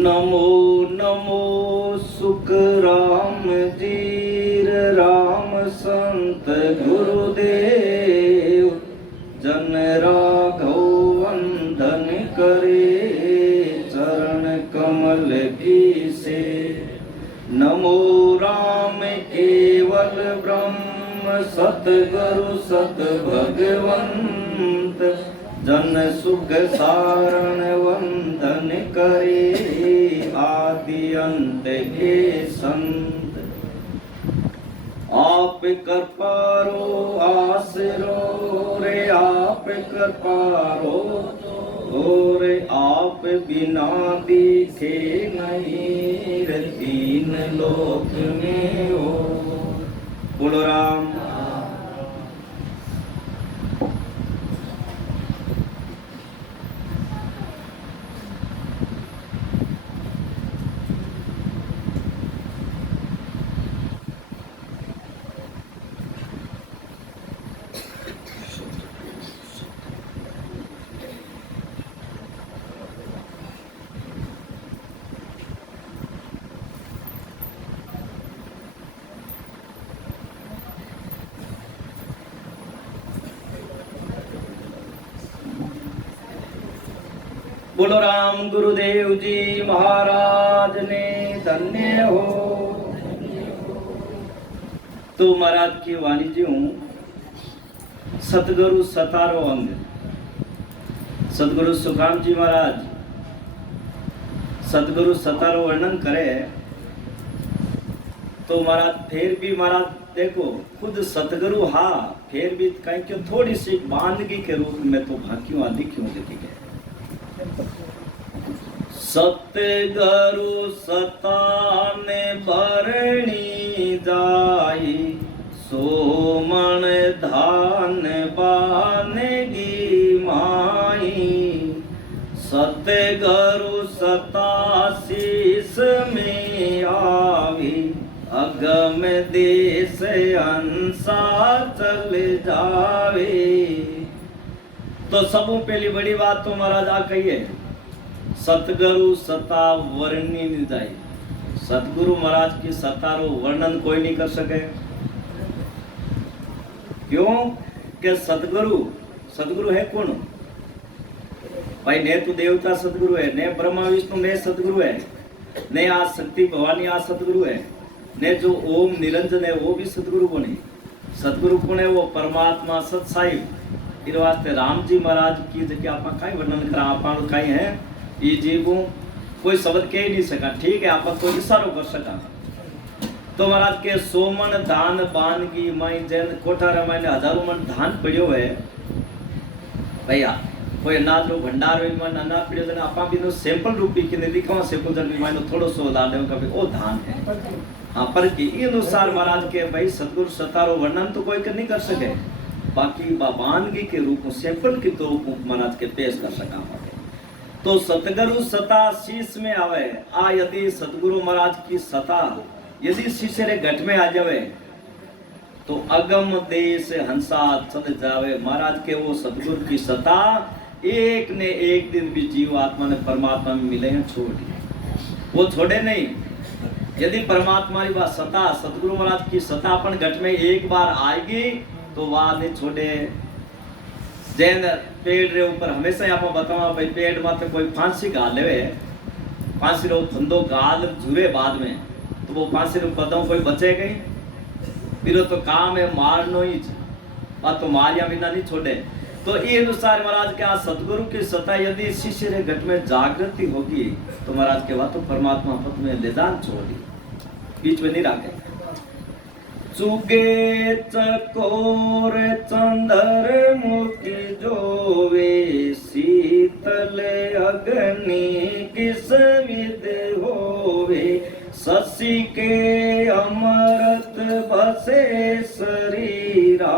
नमो नमो सुख राम जीर राम संत गुरुदेव जन राघव वंदन करे चरण कमल की से। नमो राम केवल ब्रह्म सतगुरु सत भगवंत जन सुख सारण वंदन करे आदि अंत के संत। आप कृपारो आसरो रे आप कृपारो रे आप बिना दिखे नहीं रे तीन लोक में हो। बोलो राम। बोलो राम गुरुदेव जी महाराज ने धन्य हो। तो महाराज की वाणी जी हूं सतगुरु सतारो अंग सतगुरु सुखाम जी महाराज सतगुरु सतारो वर्णन करे तो महाराज फिर भी महाराज देखो खुद सतगुरु हा फिर भी कहीं क्यों थोड़ी सी बांदगी के रूप में तो भाक्यों आदि क्यों देती है। सतगुरु सतान भरणी जाई सोमन धान बानगी माई। सतगुरु सता शीस में आवी अगम देश अंसा चल जावे। तो सबू पहली बड़ी बात तो महाराज आ कही है सतगुरु सता वर्णी नहीं जाए। सतगुरु महाराज की सतारो वर्णन कोई नहीं कर सके। क्यों कि सतगुरु है कौन भाई? ने तो देवता सतगुरु है, ने ब्रह्मा विष्णु ने सतगुरु है, ने आज शक्ति भवानी आज सतगुरु है, ने जो ओम निरंजन है वो भी सतगुरु बने। सतगुरु कौन है? वो परमात्मा सतसाहिब। इस वास्ते राम जी महाराज की जगह आप कहीं वर्णन करा आप कहीं है ये जीवों कोई शब्द कह नहीं सका। ठीक है आप कोई इशारो कर सका। तो महाराज के सोमन धान बान की माई जैन कोठा रामायण हजारों मन धान पड़ियो है भैया कोई अनाज रो भंडार में मन अनाज पड़ियो जने आपा बिनो सैंपल रूपी के ने दिखावा सैंपल जन में मानो थोड़ो सो ला दे कभी ओ धान है। हां पर की ई अनुसार महाराज के भाई सतगुरु सतारो वर्णन तो कोई कर नहीं कर सके। बाकी बाबानगी के रूप में सैंपल के तो महाराज के पेश कर सका। तो सतगुरु सता शीश में आवे आ यदि सतगुरु महाराज की सता यदि शीशे रे घट में आ जावे तो अगम देश हंसा चल जावे। महाराज के वो सतगुरु की सता एक ने एक दिन भी जीव आत्मा ने परमात्मा में मिले हैं छोड़ वो छोड़े नहीं। यदि परमात्मा की बात सता सतगुरु महाराज की सता अपन घट में एक बार आएगी तो वह नहीं छोड़े। जैन पेड़ रे ऊपर हमेशा यहाँ पर बताओ भाई पेड़ मात्र कोई फांसी गाल ले फांसी रो फंदो गाल झुरे बाद में तो वो फांसी रो बताओ कोई बचे गई फिर तो काम है मारनो ही बात तो मारिया बिना नहीं छोड़े। तो ये अनुसार महाराज के आज सतगुरु की सता यदि शिष्य रे घट में जागृति होगी तो महाराज के बाद तो परमात्मा पद में लेदान छोड़ी बीच में नहीं रखे। चुगे चकोर चंदर मुखी जोवे शीतल अग्नि किस विद होवे। शशि के अमृत बसे शरीरा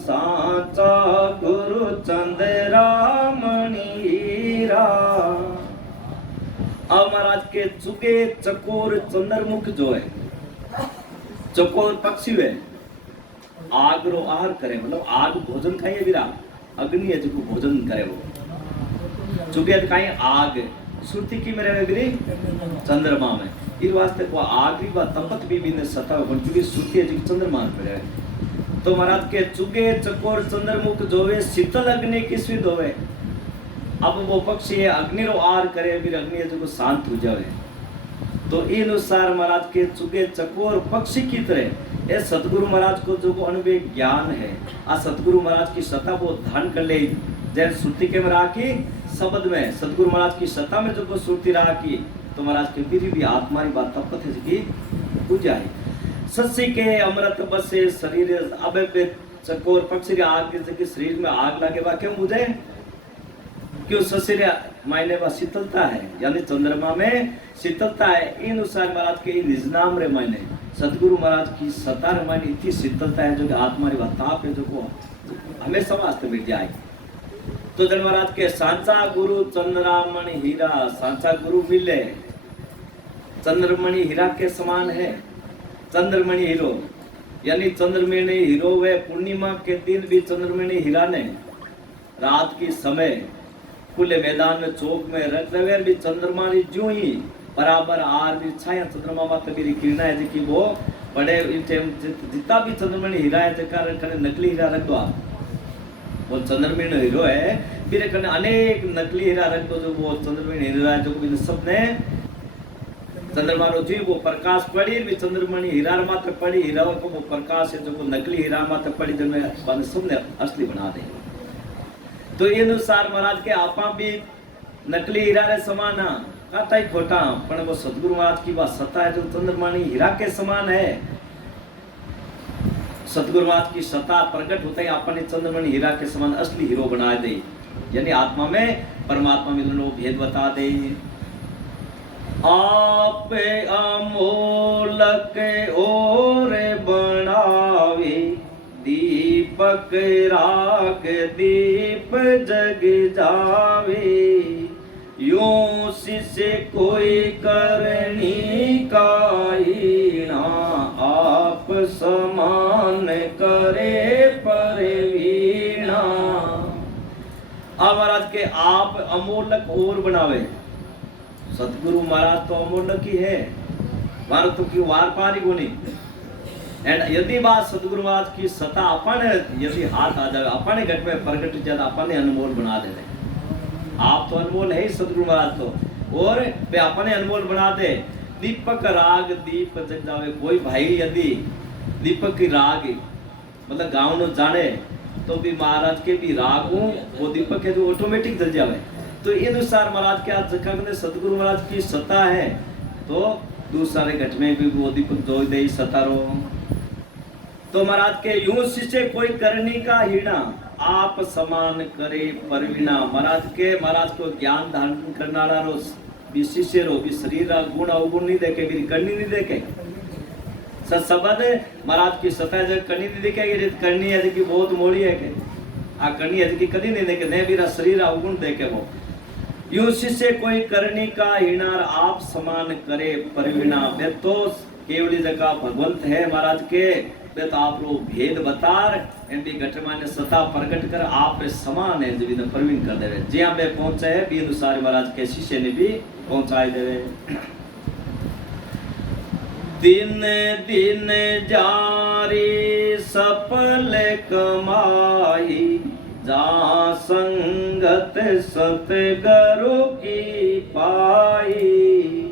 साचा गुरु चंद्रा मणिरा। अब महाराज के चुगे चकोर चंद्रमुख जो है चकोर पक्षी है आग रो आहार करे मतलब आग भोजन खाइए विरा अग्नि है जो भोजन करे वो चुगे खाई आग सुरती की में रहे चंद्रमा में इस वास्ते को आखिरी बात तपत बीबी ने सता बन चुकी सुरती है चंद्रमा में रहे तो महाराज के चुगे चकोर चंद्रमुख जोवे शीतल अग्नि किसवी धोवे अब वो पक्षी है अग्नि रो आर करे फिर अग्नि जो शांत हो जावे तो इन अनुसार महाराज के चुगे चकोर पक्षी की तरह ये सतगुरु महाराज को जो अनुभव ज्ञान है आ सतगुरु महाराज की सत्ता को धारण कर ले जैसे सुरती के में राखी शब्द में सतगुरु महाराज की सत्ता में जो सुरती राखी तो महाराज के फिर भी आत्मा की बात तपत है की पूजा है सस्य के अमृत बसे शरीर अब पे चकोर पक्षी आग के शरीर में आग लगे बा क्यों मुझे क्यों सस्य मायने बा शीतलता है यानी चंद्रमा में शीतलता है इन अनुसार महाराज के निज नाम रे मायने सतगुरु महाराज की सत्ता रे मायने इतनी शीतलता है जो कि आत्मा री ताप है जो को हमेशा वास्ते मिट जाए तो जन महाराज के सांचा गुरु चंद्रमणि हीरा सांचा गुरु मिले चंद्रमणि हीरा के समान है चंद्रमणि हीरो यानी चंद्रमणि हीरो वे पूर्णिमा के दिन भी चंद्रमणि हीरा ने रात की समय खुले मैदान में चौक में रख रहे भी चंद्रमा जो ही बराबर आर भी छाया चंद्रमा मात्र भी किरणा है जी वो बड़े जितना भी चंद्रमणि हीरा है जगह नकली हीरा रख दो आप वो चंद्रमणि हीरो है फिर कने अनेक नकली हीरा रख दो जो वो चंद्रमणि हीरा है जो सबने चंद्रमा रो जी वो प्रकाश पड़ी भी चंद्रमणि हीरा मात्र पड़ी हीरा को वो प्रकाश है जो नकली हीरा मात्र पड़ी जन सबने असली बना दे तो ये अनुसार महाराज के आपा भी नकली हीरा रे समान काता ही खोटा पण वो सदगुरु महाराज की बात सत्ता है जो चंद्रमणि हीरा के समान है सतगुरु महाराज की सत्ता प्रकट होता है आपने चंद्रमणि हीरा के समान असली हीरो बना दे यानी आत्मा में परमात्मा में दोनों भेद बता दे आप अमोलक और बनावे दीपक राग दीप जग जावे यूं से कोई करनी काईना आप समान करे परवीना महाराज के आप अमोलक और बनावे सतगुरु महाराज तो अमोलक ही है भारत की वार पारी गुनी एंड यदि बात सतगुरु महाराज की सत्ता अपन यदि हाथ आ जाए अपने घट में प्रकट ज्यादा अपने अनमोल बना दे आप तो अनमोल है ही सतगुरु महाराज तो और वे अपने अनमोल बना दे दीपक राग दीप जग जावे कोई भाई यदि दीपक की राग मतलब गाँव न जाने तो भी महाराज के भी राग हूँ वो दीपक है जो ऑटोमेटिक जल जावे तो इन अनुसार महाराज के आज जगह सतगुरु महाराज की सत्ता है तो दूसरे घट में भी वो दीपक जो दे सतारो तो महाराज के यूं शिष्य कोई करनी का हीना आप समान करे परवीना महाराज को ज्ञान धारण करना रो भी शिष्य रो भी शरीर गुण अवगुण नहीं देखे भी करनी नहीं देखे सबद महाराज की सत्ता जब करनी नहीं देखेगी करनी है कि बहुत मोड़ी है के आ करनी है कि कभी नहीं देखे नहीं मेरा शरीर अवगुण देखे वो यूं शिष्य कोई करनी का हीनार आप समान करे परवीना वे तो केवली जगह भगवंत है महाराज के वे तो आप लोग भेद बतार एंडी घटमा ने सता प्रकट कर आप समान है जो भी परवीन कर देवे जिया में पहुंचे है भी अनुसार महाराज के शिष्य ने भी पहुंचाए देवे दिन दिन जारी सफल कमाई जहाँ संगत सतगुरु की पाई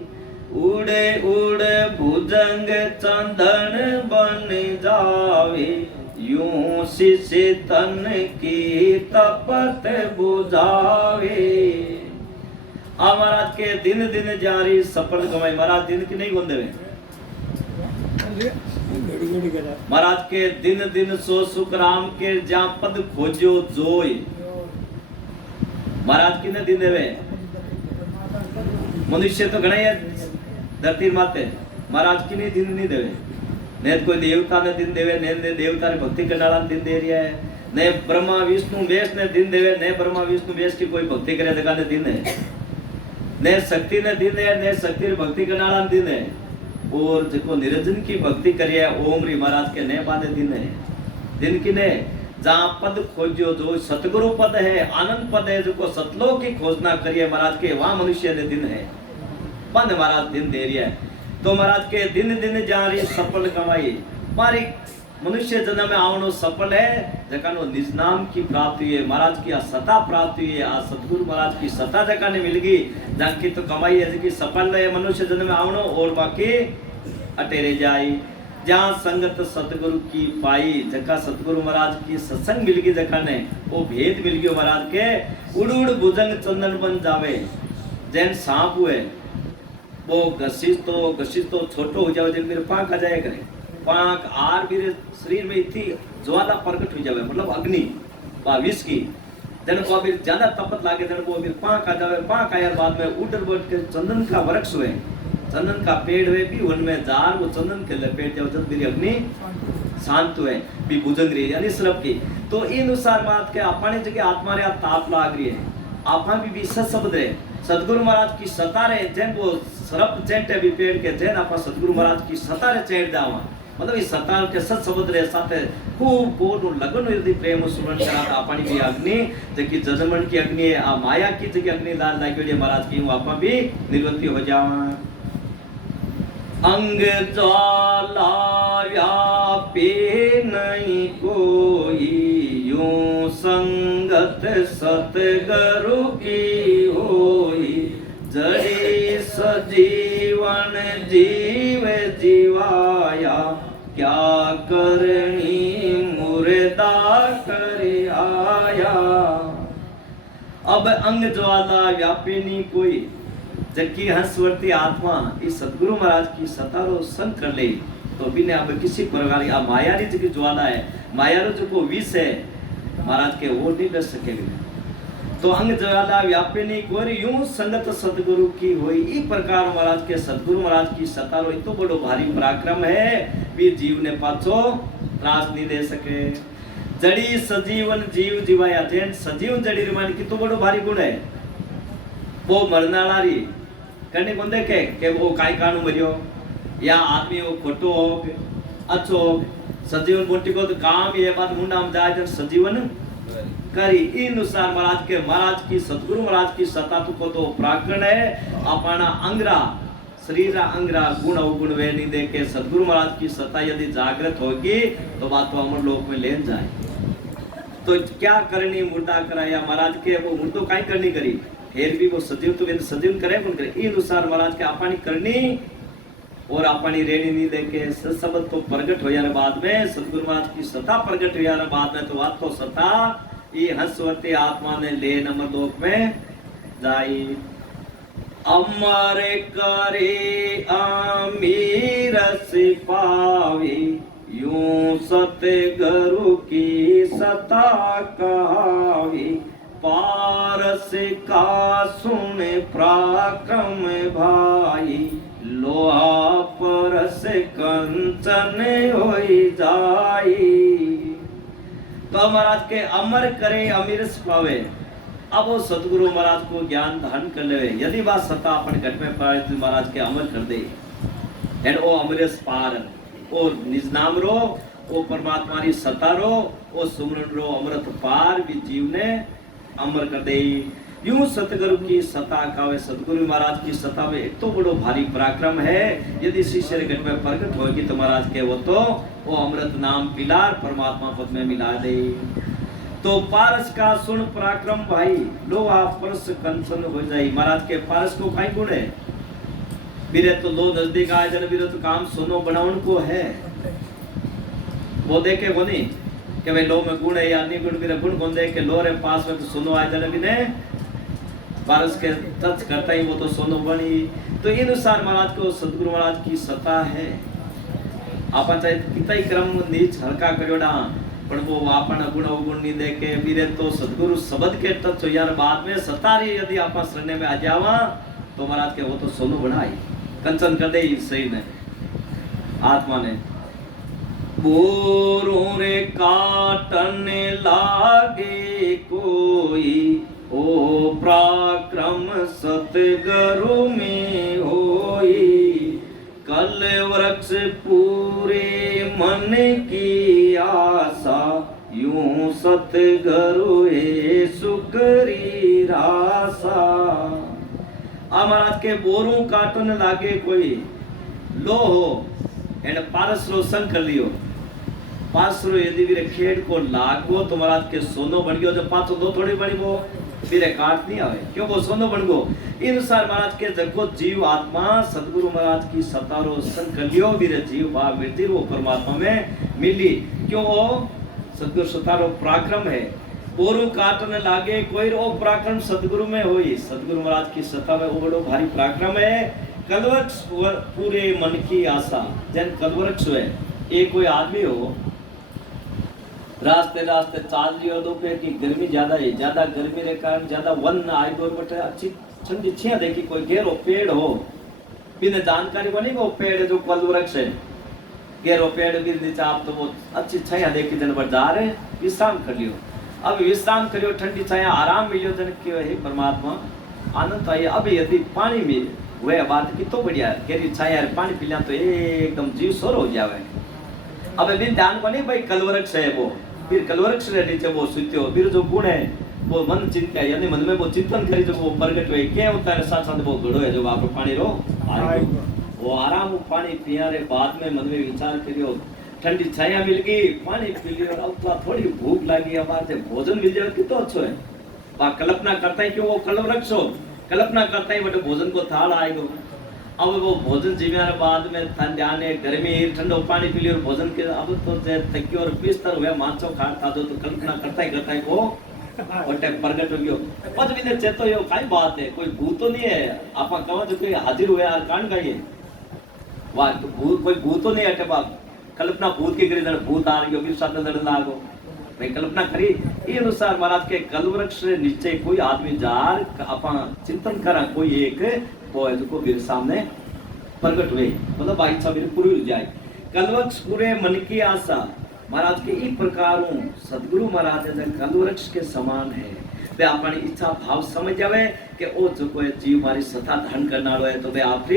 उड़े उड़े भुजंग चंदन बन जावे यूं शिष्य तन की तपत बुझावे महाराज के दिन दिन जारी सफल कमाई महाराज दिन की नहीं बोलते महाराज के दिन दिन सो सुख राम के जहाँ पद खोजो जोय महाराज की ने दिन देवे मनुष्य तो घना है धरती माते महाराज की नहीं दिन नहीं देवे ने कोई देवता ने दिन देवे ने देवता ने भक्ति करने वाला दिन दे रिया है ने ब्रह्मा विष्णु वेश ने दिन देवे ने ब्रह्मा विष्णु वेश की कोई भक्ति करे जगह ने दिन है ने शक्ति ने दिन है ने शक्ति ने भक्ति करने वाला दिन है और जो निरंजन की भक्ति करिए ओम री महाराज के ने बांधे दिन है दिन की ने जहाँ पद खोजो जो सतगुरु पद है, आनंद पद है, जो सतलोक की खोजना करिए महाराज के, वहां मनुष्य ने दिन है बंद महाराज दिन दे रही है। तो महाराज के दिन दिन जा रही सफल कमाई मारी मनुष्य जन्म में आवनो सफल है, जकानो निज नाम की प्राप्ति है, महाराज की सत्ता प्राप्ति है, आ सतगुरु महाराज की सत्ता जका ने मिल गई, जाकी तो कमाई है जी सफल है मनुष्य जन्म में आवनो, और बाकी अटेरे जाई। जहाँ संगत सतगुरु की पाई, जका सतगुरु महाराज की सत्संग मिल गई, जका ने वो भेद मिल गयो महाराज के, उड़ उड़ भुजंग चंदन बन जावे। जैन सांप हुए वो घसीस तो छोटो हो जावे, जब मेरे पांख आ जाए करे, पांख आर मेरे शरीर में इतनी ज्वाला प्रकट हो जावे, मतलब अग्नि विष की, जन को अभी ज्यादा तपत लागे, जन को अभी पांख आ जावे, पांख आया बाद में उधर बैठ के चंदन का वृक्ष हुए, चंदन का पेड़ हुए भी उनमें जार वो चंदन के लपेट जाओ, जब मेरी अग्नि शांत हुए भी बुझंग रही यानी सरप की। तो इन अनुसार बात के अपने जगह आत्मा रे ताप लाग रही है, आपा भी शब्द रहे सतगुरु महाराज की सतारे जैन वो सरप चेंटे भी पेड़ के जैन आपा सतगुरु महाराज की सतारे चेंट जावा, मतलब इस सतार के सत शब्द रे साथे खूब पूर्ण लगन यदि प्रेम सुमरण करा तो अपनी भी अग्नि जकी जजमन की अग्नि है, आ माया की जगह अग्नि दान लागे महाराज की आपा भी निर्वृत्ति हो जावा। अंग ज्वाला व्यापे नहीं कोई, यूं संगत सतगुरु की होई, जड़ी सजीवन जीव जीवाया, क्या करनी मुर्दा कर आया। अब अंग ज्वाला व्यापिनी कोई, जबकि हंसवर्ती आत्मा इस सतगुरु महाराज की सतारो संग कर ले, तो बिना अब किसी प्रकार की माया री जो ज्वाला है, माया रो जो विष है महाराज के, वो नहीं बच सकेगा। तो अंग ज्वाला व्यापिनी कोई, यूं संगत सतगुरु की होई, इस प्रकार महाराज के सतगुरु महाराज की सतारो इतो बड़ो भारी पराक्रम है, भी जीव ने पाछो त्रास नहीं दे सके। जड़ी सजीवन जीव जीवाया, जैन सजीव जड़ी मान की तो बड़ो भारी गुण है, वो मरनारी करने को देखे कि वो काय कानू मरियो, या आदमी वो खोटो हो अच्छो सजीवन बोटी को तो काम ये बात मुंडा में जाए जब सजीवन करी। इन अनुसार महाराज की सतगुरु महाराज की सत्ता को तो प्राकरण है, अपना अंगरा शरीर अंगरा गुण अवगुण वे नहीं देखे सतगुरु महाराज की सत्ता यदि जागृत होगी तो बात तो अमर लोक में ले जाए। तो क्या करनी मुर्दा कराया महाराज के, वो मुर्दो काई करनी करी, फिर भी वो सजीव तो सजीव करे कौन करे। इन अनुसार महाराज के अपनी करनी और अपनी रेणी नहीं देखे शब्द तो प्रगट हो जाने बाद में, सतगुरु महाराज की सत्ता प्रगट हो जाने बाद में, तो बात तो सत्ता ये हंसवती आत्मा ने ले नंबर लोक में जाई। अमर करे अमीर से पावे, यूं सतगुरु की सत्ता कहावी, पारस का सुन पराक्रम भाई, लोहा परस कंचन होई जाई। तो महाराज के अमर करे अमीर पावे, अब वो सतगुरु महाराज को ज्ञान धारण कर ले, यदि बात सत्ता अपन घट में पाए तो महाराज के अमर कर दे, एंड ओ अमरेश पार ओ निज नाम रो, ओ परमात्मा री सत्ता रो, ओ सुमरन रो अमृत पार भी जीव ने अमर कर दे। यूं सतगुरु की सत्ता का सतगुरु महाराज की सत्ता में एक तो बड़ो भारी पराक्रम है, यदि शिष्य घट में प्रकट होगी तो महाराज के वो अमृत नाम पिलार परमात्मा पद में मिला दे। तो पारस का सुन पराक्रम भाई, लोहा परस कंचन हो जाई। महाराज के पारस को कई गुण है, बिरे तो लो नजदीक आए जन बिरे तो काम सुनो बनावन को है, वो देखे वो नहीं कि भाई लो में गुण है या नहीं गुण, मेरा गुण कौन दे के लो रे पास में तो सुनो आए जन बिने पारस के टच करता ही वो तो सोनो बनी। तो इन अनुसार महाराज को सतगुरु महाराज की सत्ता है। आपा चाहे कितना ही क्रम नीच हल्का करोड़ा पर वो आपन गुण अवगुण नहीं देखे बीरे तो सतगुरु शब्द के टच हो यार बाद में सतारी यदि आपा शरण में आ जावा तो महाराज के वो तो सोनो बनाई कंचन कर दे सही ने आत्मा ने। बोरों रे काटन लागे कोई, ओ पराक्रम सतगुरु में होई। कल वृक्ष पूरे मन की आशा, यूं सतगुरु हे सुकरी रासा। आ महाराज के बोरू काटन लागे कोई लो हो एने पारसरो संग कर लियो। पारसरो यदि वीरे खेड़ को लागो तो महाराज के सोनो बन गयो। जब पाछो दो थोड़ी बनी वो वीरे काट नहीं आवे क्यों वो सोनो बन गो। इन अनुसार महाराज के जगो जीव आत्मा सदगुरु महाराज की सतारो संग कर लियो वीरे जीव भाव वृत्ति वो परमात्मा में मिली। क्यों वो सदगुरु सतारो पराक्रम है। बोरू काटने लागे कोई रो पराक्रम सदगुरु में होई। सदगुरु महाराज की सत्ता में वो बड़ो भारी पराक्रम है। कलवृक्ष पूरे मन की आशा जन कलवृक्ष है। एक कोई आदमी हो रास्ते रास्ते चाल लियो दोपहर की गर्मी ज्यादा है। ज्यादा गर्मी रे कारण ज्यादा वन आई दो बटे अच्छी ठंडी छिया देखी कोई गहरो पेड़ हो बिना जानकारी बनी वो पेड़ जो कलवृक्ष है गहरो पेड़ भी नीचे आप तो वो अच्छी छाया देखी जन पर जा रहे विश्राम कर लियो। अब विश्राम करियो ठंडी छाया आराम मिलियो जन के हे परमात्मा आनंद आए। अब यदि पानी मिले वह बात की तो बढ़िया गहरी छाया पानी पी लिया तो एकदम जीव स्वर हो जावे। अब बिन ध्यान को नहीं भाई कलवृक्ष है वो फिर कलवृक्ष रे नीचे वो सुत्यो फिर जो गुण है वो मन चिंता यानी मन में वो चिंतन करी जो वो प्रगट हुए क्या होता है साथ साथ वो घड़ो है जो आप पानी रो वो आराम पानी पिया रे बाद में मन में विचार करियो ठंडी छाया मिल गई पानी पी लियो अब थोड़ी भूख लगी अब आज भोजन मिल जाए कितना अच्छा है। बा कल्पना करता है कि वो कलवृक्ष हो कल्पना करता है बटे भोजन को थाल आएगा। अब वो भोजन जीव्या बाद में ठंडाने गर्मी ठंडो पानी पी लियो भोजन के अब तो तकियो और बिस्तर हुए मांसो खाता जो तो कल्पना करता है को ओटे प्रगट हो गयो। पद भी ने चेतो यो काई बात है कोई भूत तो नहीं है आपा कहो जो कोई हाजिर हुए यार कान गाइए वाह तो भूत कोई भूत तो नहीं है बाप कल्पना भूत की करी जन भूत आ गयो फिर साथ लड़ लागो भाई कल्पना करी ये अनुसार महाराज के कलवृक्ष से नीचे कोई आदमी जार आपा चिंतन करा कोई एक वो है जो मेरे सामने प्रकट हुए मतलब इच्छा मेरी पूरी हो जाए। कलवृक्ष पूरे मन की आशा महाराज के इस प्रकार सदगुरु महाराज कलवृक्ष के समान है। वे अपनी इच्छा भाव समझ जावे कि ओ जो कोई जीव हमारी सत्ता धारण करना है तो वे आप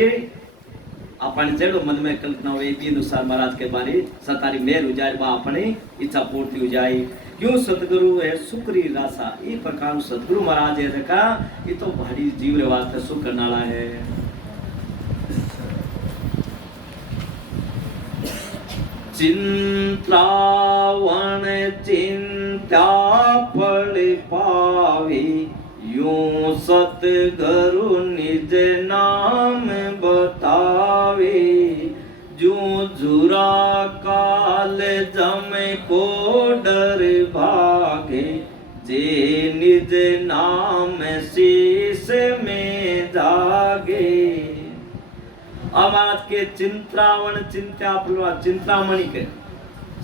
अपने जेड़ो मन में कल्पना हुए इसी अनुसार महाराज के बारे सतारी मेर हो जाए बा अपनी इच्छा पूर्ति हो जाए। क्यों सतगुरु है सुकरी रासा इस प्रकार सतगुरु महाराज है देखा ये तो भारी जीव रे वास्ते सुख करनाला है। चिंतावन चिंता फल पावी यूं सतगुरु निज नाम बतावे। जो जुरा काल जम को डर भागे जे निज नाम शीश में जागे। अब के चिंतावन चिंता चिंतामणि के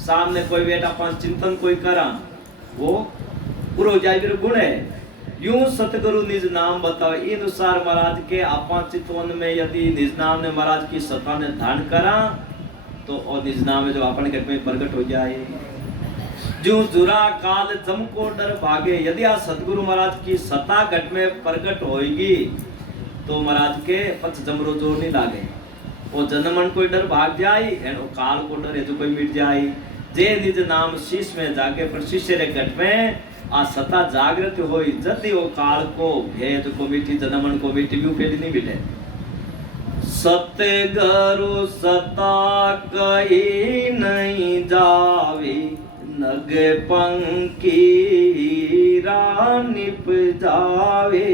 सामने कोई बेटा पांच चिंतन कोई करा वो पूरा जाए गुण है। यूं सतगुरु निज नाम बताओ इन अनुसार महाराज के आपा चितवन में यदि निज नाम ने महाराज की सत्ता ने धारण करा तो और निज नाम में जो अपने घट में प्रकट हो जाए। जो जुरा काल जम को डर भागे यदि आ सतगुरु महाराज की सत्ता घट में प्रकट होगी तो महाराज के पच जमरो जोर नहीं लागे वो जनमन कोई डर भाग जाए एनो काल को डर है जो कोई मिट जाए। जे निज नाम शीश में जागे पर शिष्य रे घट में आ सत्ता जागृत होई जति वो काल को भेद को मिटी जनमन को मिटी भी फेल नहीं मिटे। सतगुरु सता कही नहीं जावे नग पंखी निप जावे।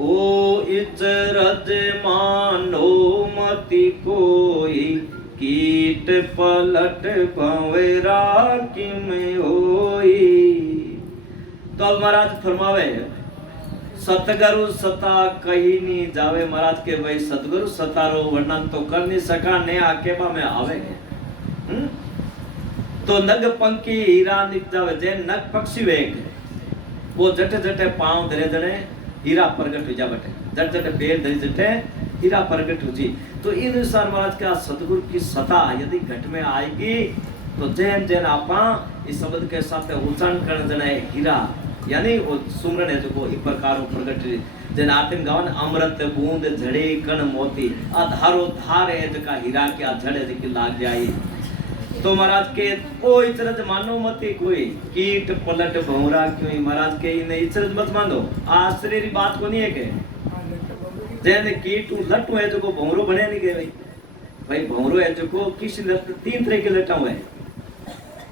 ओ इचरज मानो मति कोई कीट पलट भंवरा किम होई। तो अब महाराज फरमावे सतगुरु सता कही नहीं जावे महाराज के भाई सतगुरु सतारो वर्णन तो कर नहीं सका ने आकेबा में आवे तो नग पंखी हीरा निक जावे जे नग पक्षी वेग वो जटे जटे पांव धरे जने हीरा प्रगट हो जा बटे जट जटे पैर धरे जटे हीरा प्रगट हो जी। तो इन अनुसार महाराज का सतगुरु की सता यदि घट में आएगी तो जैन जैन आपा इस शब्द के साथ उच्चारण कर जने हीरा यानी वो सुमरण है जो को इस प्रकार प्रगट जन आतिम गावन अमृत बूंद झड़े कण मोती आधारो धार है जका हीरा के आ झड़े जकी लाग जाए। तो महाराज के ओ इचरज मानो मत कोई कीट पलट भौरा क्यों महाराज के इन्हें इचरज मत मानो आश्चर्य री बात को नहीं है के जैने कीट लट है जो को भौरो बने नहीं के भाई भौरो है जो को किसी तीन तरह के लटा हुए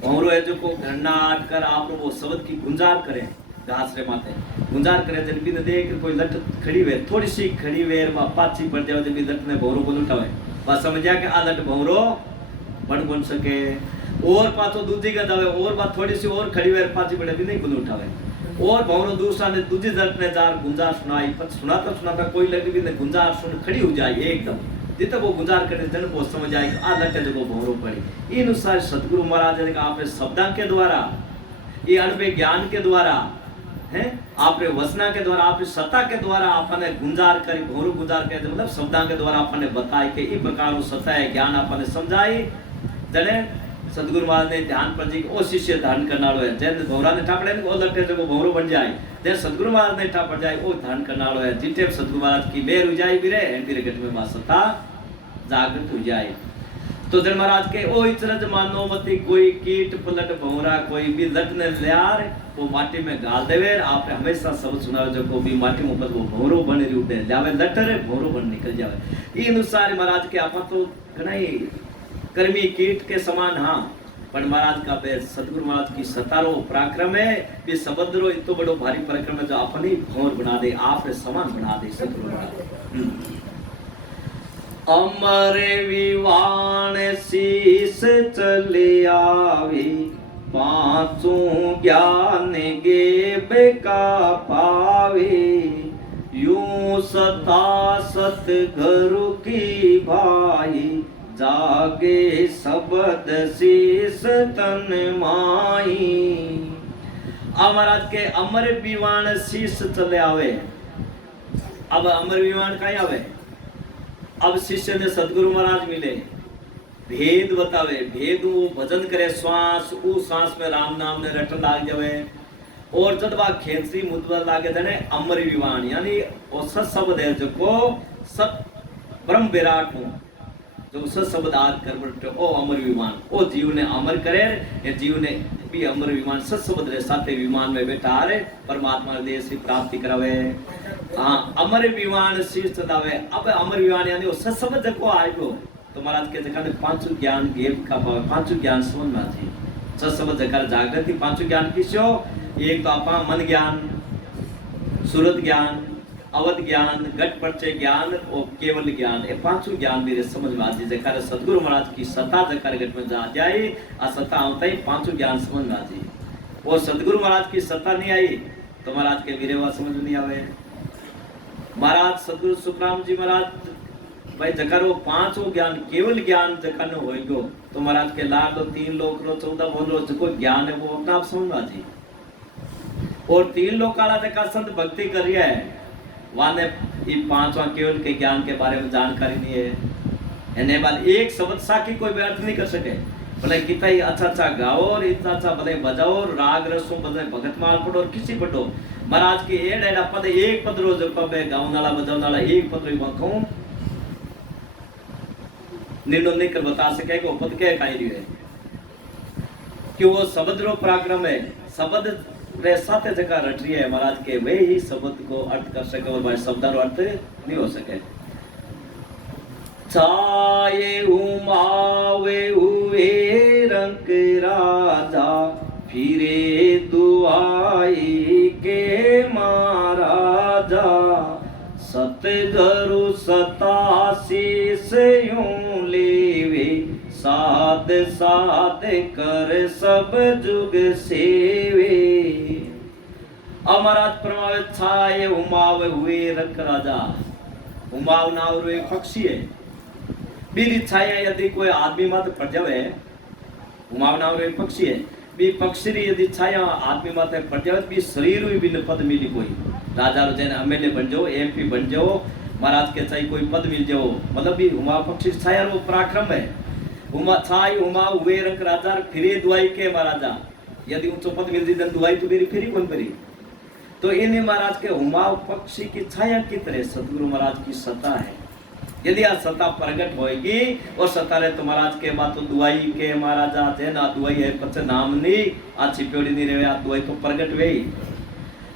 भौरो है जो को घरनाट कर आप वो शब्द की गुंजार करे घास रे माथे गुंजार करे जब भी देख कोई लट खड़ी हुए थोड़ी सी खड़ी हुए पाची पड़ जाओ जब भी लट ने भौरो को लुटावे बस समझा के आ लट भौरो बन सके और पाछो दूजी का दावे और बात थोड़ी सी और खड़ी हुए पाची पड़े भी नहीं गुन उठावे और भौरो दूसरा ने दूजी जट ने जार गुंजार सुनाई पर सुनाता कोई लगी भी ने गुंजार सुन खड़ी हो जाए एकदम जितना वो गुंजार करे जन वो समझ आए आ लटे जो भौरो पड़ी इन अनुसार सतगुरु महाराज ने आपने शब्दां के द्वारा ये अनुभव ज्ञान के द्वारा हैं आपने वसना के द्वारा आपने सत्ता के द्वारा आपने गुंजार करी भौरो गुंजार के मतलब शब्दां के द्वारा आपने बताई कि इस प्रकार सत्ता है ज्ञान आपने समझाई जने सतगुरु महाराज ने ध्यान पर जी ओ शिष्य धारण करनालो है जैन भौरा ने ठापड़े ने ओ लटे जो भौरो बन जाए जे सतगुरु महाराज ने ठापड़ जाए ओ धारण करनालो है जिते सतगुरु महाराज की मेर हो जाए बिरे एंटी गट में सत्ता जागृत हो जाए तो जन महाराज के ओ इचरज मानो मती कोई कीट पलट भौरा कोई भी लट ने लियार वो माटी में गाल देवे आपने हमेशा सब सुनावे जो को भी माटी में ऊपर वो भौरो बन रही उठे जावे लटर भौरो बन निकल जावे ई अनुसार महाराज के आपा तो घणाई कर्मी कीट के समान हाँ पर महाराज का बे सतगुरु महाराज की सतारो पराक्रम है ये सबद्रो इतो बड़ो भारी पराक्रम है जो अपनी भौर बना दे आप समान बना दे सतगुरु महाराज अमर विवान शीस चले आवे पांचों ज्ञान गेब का पावे यूं सता सत घर की भाई जागे शब्द शीस तन माई महाराज के अमर विवान शीस चले आवे अब अमर विवान कहीं आवे अब शिष्य ने सतगुरु महाराज मिले भेद बतावे भेद वो भजन करे श्वास ऊ सांस में राम नाम ने रटन लाग जावे और जब बा खेतरी मुद्दा लागे जने अमर विवान यानी वो सत शब्द है जो को सत ब्रह्म विराट हूँ जो सत शब्द आद कर बटे ओ अमर विमान ओ जीव ने अमर करे ये जीव ने भी अमर विमान सत शब्द रे साथे विमान में बैठा रे परमात्मा देह से प्राप्ति करावे हाँ अमर विमान शीर्ष चलावे अब अमर विमान यानी वो सत शब्द को आएगो तो महाराज के जगह ने पांचों ज्ञान गेव का पावे पांचों ज्ञान समझ में आती सत शब्द जगह जागृति पांचों ज्ञान किसो एक तो आपा मन ज्ञान सूरत ज्ञान अवध ज्ञान घट परिचय ज्ञान और केवल ज्ञान ये पांचों ज्ञान मेरे समझ में आती जकार सतगुरु महाराज की सत्ता जकार घट में जा जाए आ सत्ता होता ही पांचों ज्ञान समझ में आती और सतगुरु महाराज की सत्ता नहीं आई तो महाराज के वीरेवा समझ में नहीं आवे महाराज सतगुरु सुखराम जी महाराज भाई जकार वो पांचों ज्ञान केवल ज्ञान जकार न होएगो तो महाराज के लाभ लो 3 लोक लो 14 बोल लो जो ज्ञान है वो अपना आप समझ में आती और 3 लोक काला जकार संत भक्ति कर रहा है वाने ये 5वां केवल के ज्ञान के बारे में जानकारी नहीं है एने बाल एक शब्द साकी कोई भी अर्थ नहीं कर सके भले कितना ही अच्छा गाओ और इतना अच्छा भले बजाओ राग रसों भले भगत माल पढ़ो और किसी पढ़ो महाराज के एड़ा पद एक पद रोज कबे गाँव नाला बजाओ नाला एक पद रोज कहूँ निर्णय नहीं कर बता सके कि वो पद क्या कही रही है कि वो शब्द रो पराक्रम है शब्द रे साथे जगह रट रही है महाराज के वे ही शब्द को अर्थ कर सके और भाई शब्दों अर्थ नहीं हो सके छाये उमावे हुए रंग राजा फिरे दुआई के महाराजा सतगुरु सताशीष यूं लेवे साध साध कर सब जुग सेवे अमरात परमावे छाये उमावे हुए रंग राजा उमाव नाव एक पक्षी है बीरी छाया यदि कोई आदमी मत पड़ जावे उमाव नाव एक पक्षी है बी पक्षी यदि छाया आदमी माथे पड़ जावे बी शरीर भी न पद मिली कोई राजा रो जने एमएलए बन जाओ एमपी बन जाओ महाराज के चाहिए कोई पद मिल जाओ मतलब भी उमा पक्षी छाया रो पराक्रम है उमा छाई उमा हुए रंग राजा फिरे दुआई के महाराजा यदि ऊंचो पद मिल दी दुआई तो मेरी फिरी कौन करी तो इन्हीं महाराज के उमा पक्षी की छाया की तरह सतगुरु महाराज की सत्ता है यदि आ सत्ता प्रगट होएगी और सत्ता रे तो महाराज के बात तो दुआई के महाराज आते ना दुआई है पछ नाम नहीं आ छिप्योड़ी नहीं रहे आ दुआई तो प्रगट वे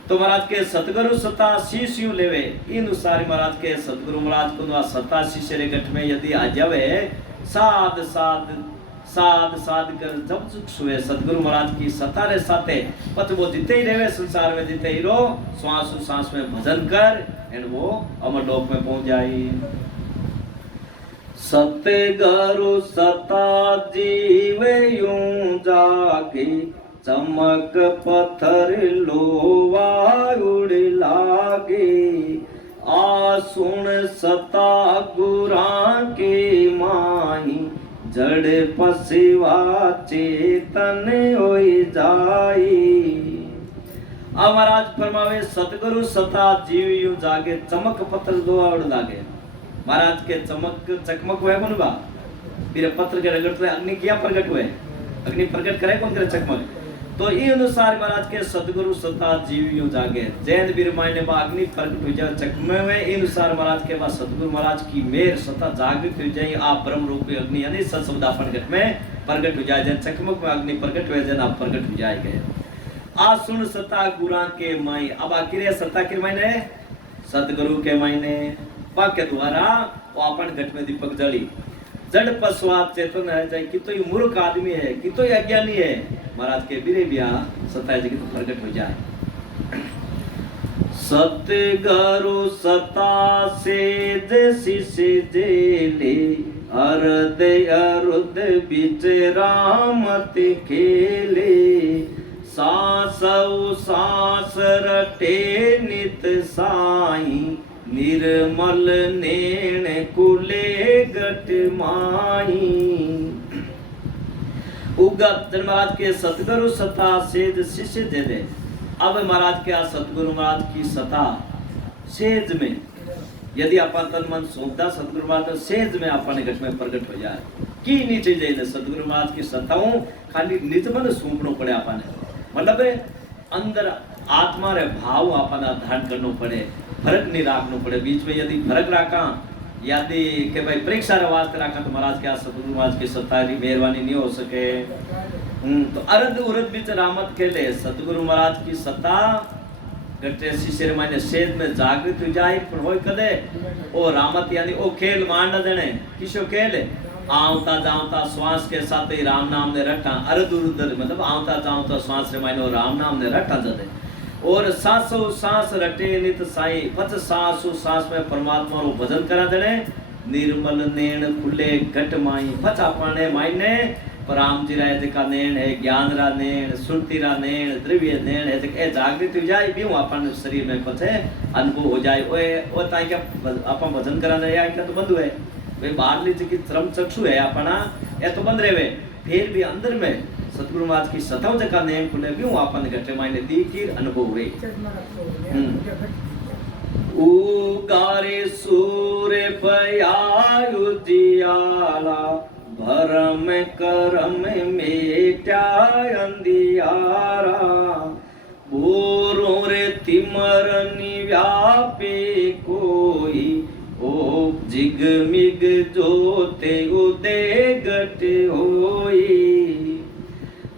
तो महाराज के सतगुरु सत्ता शीश यू लेवे इन अनुसार महाराज के सतगुरु महाराज को आ सत्ता शीश रे गठ में यदि आ जावे साध साध साध साध कर जब सुवे सतगुरु महाराज की सत्ता रे साथे पत वो जीते ही रहे संसार में जीते ही रो श्वास सांस में भजन कर एंड वो अमरलोक में पहुंच जाए। सतगुरु सता जीव यूं जागे चमक पत्थर लोवा उड़ लागे आ सुन सता गुरा के माही जड़ पसिवा चेतन होई जाई। अब महाराज फरमावे सतगुरु सता जीव यूं जागे चमक पत्थर लोवा उड़ लागे महाराज के चमक चकमक हुए बनवा फिर पत्र के रगड़ तो अग्नि किया प्रकट हुए अग्नि प्रकट करे कौन करे चकमक तो ये अनुसार महाराज के सतगुरु सत्ता जीव यूं जागे जैन बीर मायने बा अग्नि प्रकट हो जाए चकमे में ये अनुसार महाराज के बाद सतगुरु महाराज की मेर सत्ता जागृत हो जाए आप ब्रह्म रूपी अग्नि यानी सत्सवदापन घट में प्रकट हो जाए जैन चकमक में अग्नि प्रकट हुए जैन आप प्रकट हो जाएंगे आ सुन सत्ता गुरा के माई अब आखिर सत्ता के मायने सतगुरु के मायने वाक्य द्वारा वो अपन घट में दीपक जली जड़ पशुआत चेतन है चाहे कि तो ये मूर्ख आदमी है कि तो ये अज्ञानी है महाराज के बिरे ब्याह सत्ता जगह तो प्रकट हो जाए। सतगुरु सता से जैसी जेले अरद अरुद बिच रामत खेले सांस सांस रटे नित साई निर्मल नेण कुले गट माई। उगत महाराज के सतगुरु सता सेज शिष्य दे दे अब महाराज के सतगुरु महाराज की सता सेज में यदि अपन तन मन सौंपदा सतगुरु महाराज सेज में अपन घट में प्रकट हो जाए की नीचे जाए सतगुरु महाराज की सताओं खाली निज मन सौंपनो पड़े अपन मतलब अंदर आत्मा रे भाव अपना धारण करनो पड़े फर्क नहीं राखनो पड़े बीच में यदि फर्क राखा यदि के भाई परीक्षा रे वास्ते राखा तो महाराज के सतगुरु महाराज की सत्तारी मेहरबानी नहीं हो सके तो अरद उरद बीच रामत खेले सतगुरु महाराज की सत्ता गटे शिष्य माने सेज में जागृत हो जाए पर होय कदे ओ रामत यानी ओ खेल मान न देने किसो खेल आवता जावता श्वास के साथ ही राम नाम ने रटा अरद उरद मतलब आवता जावता श्वास रे माने राम नाम ने रटा जदे और सांसो सांस रटे नित साई पच सांसो सांस में परमात्मा रो भजन करा देने निर्मल नेण खुले घट माई पच अपने मायने राम जी राय का नेण है ज्ञान रा नेण सुरति रा नेण द्रव्य नेण है ए जागृत हो जाए भी अपन शरीर में पछे अनुभव हो जाए ओए ओ ताई के अपन भजन करा दे या क्या तो बंद है वे बाहर ली की श्रम चक्षु है अपना ए तो बंद रेवे फिर भी अंदर में सतगुरु महाराज की सताव जका नेम खुले भी अपन घटे मायने दीकीर अनुभव हुए। उगारे सूर्य पयायु जियाला भरम करम मेटा अंधियारा बोरो रे तिमरनि व्यापे कोई ओ जिगमिग जोते उदय गट होई।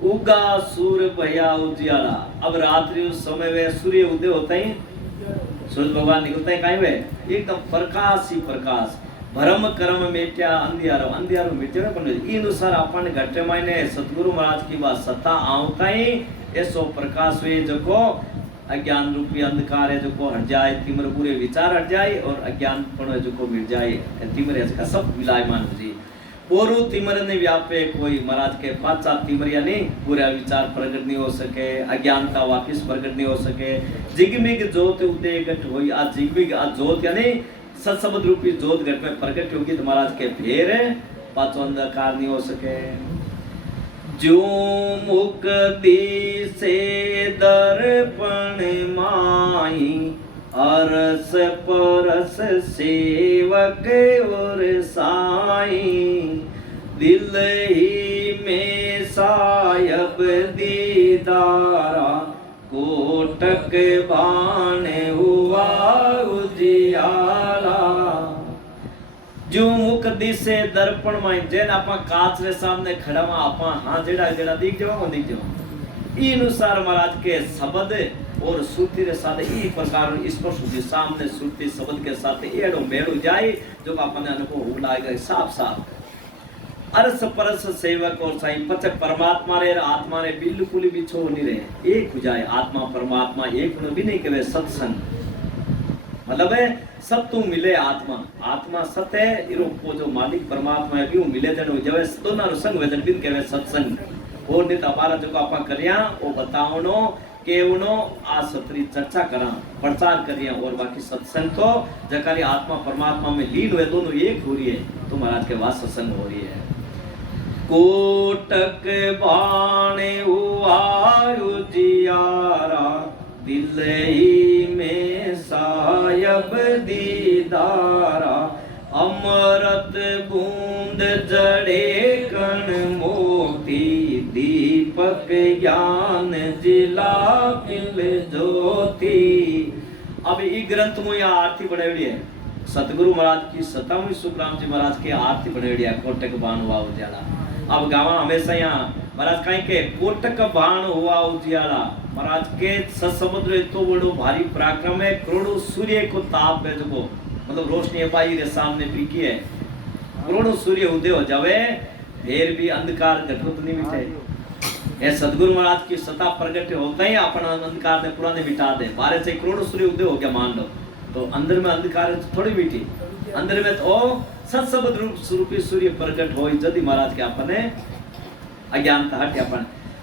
उगा सूर्य भया उजियाला अब रात्रि उस समय वे सूर्य उदय होता ही सूर्य भगवान निकलता है कहीं वे एकदम प्रकाश ही प्रकाश भरम कर्म मेट्या अंधियारो अंधियारो मिटे पण ई अनुसार अपन घटे मायने सतगुरु महाराज की बात सत्ता आवता ही ऐसो प्रकाश वे जको अज्ञान रूपी अंधकार है जको हट जाए तिमर पूरे विचार हट जाए और अज्ञान पण जको मिट जाए तिमर ऐसा सब विलायमान हो जाए पोरु तिमर ने व्यापे कोई महाराज के पांचा तिमर यानी पूरा विचार प्रकट नहीं हो सके अज्ञानता वापिस प्रकट नहीं हो सके जिगमिग ज्योत उदय घट होई आ जिगमिग आ ज्योत यानी सत्सबद रूपी ज्योत घट में प्रकट होगी तो महाराज के फेर पांचों अंधकार नहीं हो सके। जो मुख दी से दर्पण माई अरस परस सेवक और साई दिल ही में सायब दीदारा कोटक बाण हुआ उजियाला। दिसे दर्पण में जेन आपा कांच रे सामने खड़ा में आपा हां जेड़ा जेड़ा दिख जावा को दिख जावा ई अनुसार महाराज के शब्द और श्रुति रे साथ ई प्रकार स्पर्श होती सामने श्रुति शब्द के साथ एड़ो मेड़ो जाए जो आपने अनुभव हो लागे साफ साफ अरस परस सेवक और साईं पच परमात्मा रे आत्मा रे बिल्कुल भी छो नहीं रहे एक हो जाए आत्मा परमात्मा एक न भी नहीं कहे सत्संग मतलब है सब तू मिले आत्मा आत्मा सत्य है इरो को जो मालिक परमात्मा है भी मिले जन जवे दोना रो संग वेदन बिन कहे सत्संग और नित हमारा जो आपा करया ओ बतावनो केवनो आ सत्री चर्चा करा प्रचार करिया और बाकी सत्संग तो जकारी आत्मा परमात्मा में लीन हुए दोनों एक हो रही है तो महाराज के वास सत्संग हो रही है कोटक बाणे हुआयु जियारा दिल ही में सायब दीदारा अमृत बूंद जड़े कण मोती दीपक ज्ञान जिला पिल ज्योति। अब ई ग्रंथ में यह आरती बढ़ाई है सतगुरु महाराज की 27वीं सुखराम जी महाराज की आरती बढ़ाई है कोटक बाण हुआ उजाला। अब गावा हमेशा यहाँ महाराज कहीं के कोटक बाण हुआ उजियाला महाराज के समुद्र इतो बड़ो भारी पराक्रम है करोड़ों सूर्य को ताप है जो मतलब रोशनी पाई रे सामने पीकी है करोड़ों सूर्य उदय हो जावे फिर भी अंधकार घटो तो नहीं मिटे ये सदगुरु महाराज की सत्ता प्रगट होता ही अपना अंधकार ने पुराने मिटा दे बारे से करोड़ों सूर्य उदय हो गया मान लो तो अंदर में अंधकार थोड़ी मिटी अंदर में तो सत्सबद रूप स्वरूपी सूर्य प्रकट हो जदि महाराज के अपने अज्ञानता हटे अपन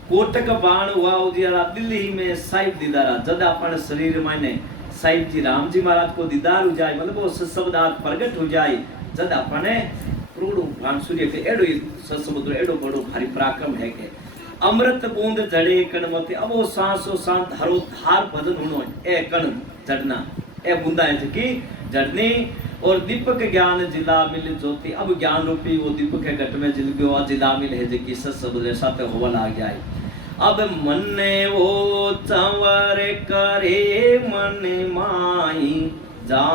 कोटक बाण हुआ उजियारा दिल्ली में साहिब दीदारा जद अपन शरीर मायने साहिब जी राम जी महाराज को दीदार हो जाए मतलब वो सत्सबदात प्रकट हो जाए जद अपने करोड़ों बाण सूर्य के एडो सत्समुद्र एडो बड़ो भारी पराक्रम है के अमृत बूंद जड़े कण मते अब वो सांसो सांत हरो धार भजन होनो ए कण जड़ना ए बूंदा है की जड़नी और दीपक ज्ञान जिला मिल ज्योति अब ज्ञान रूपी वो दीपक के घट में जिल गयो जिला मिल है जी सब साथ होवा लाग जाए अब मन वो चंवर करे मन माई जा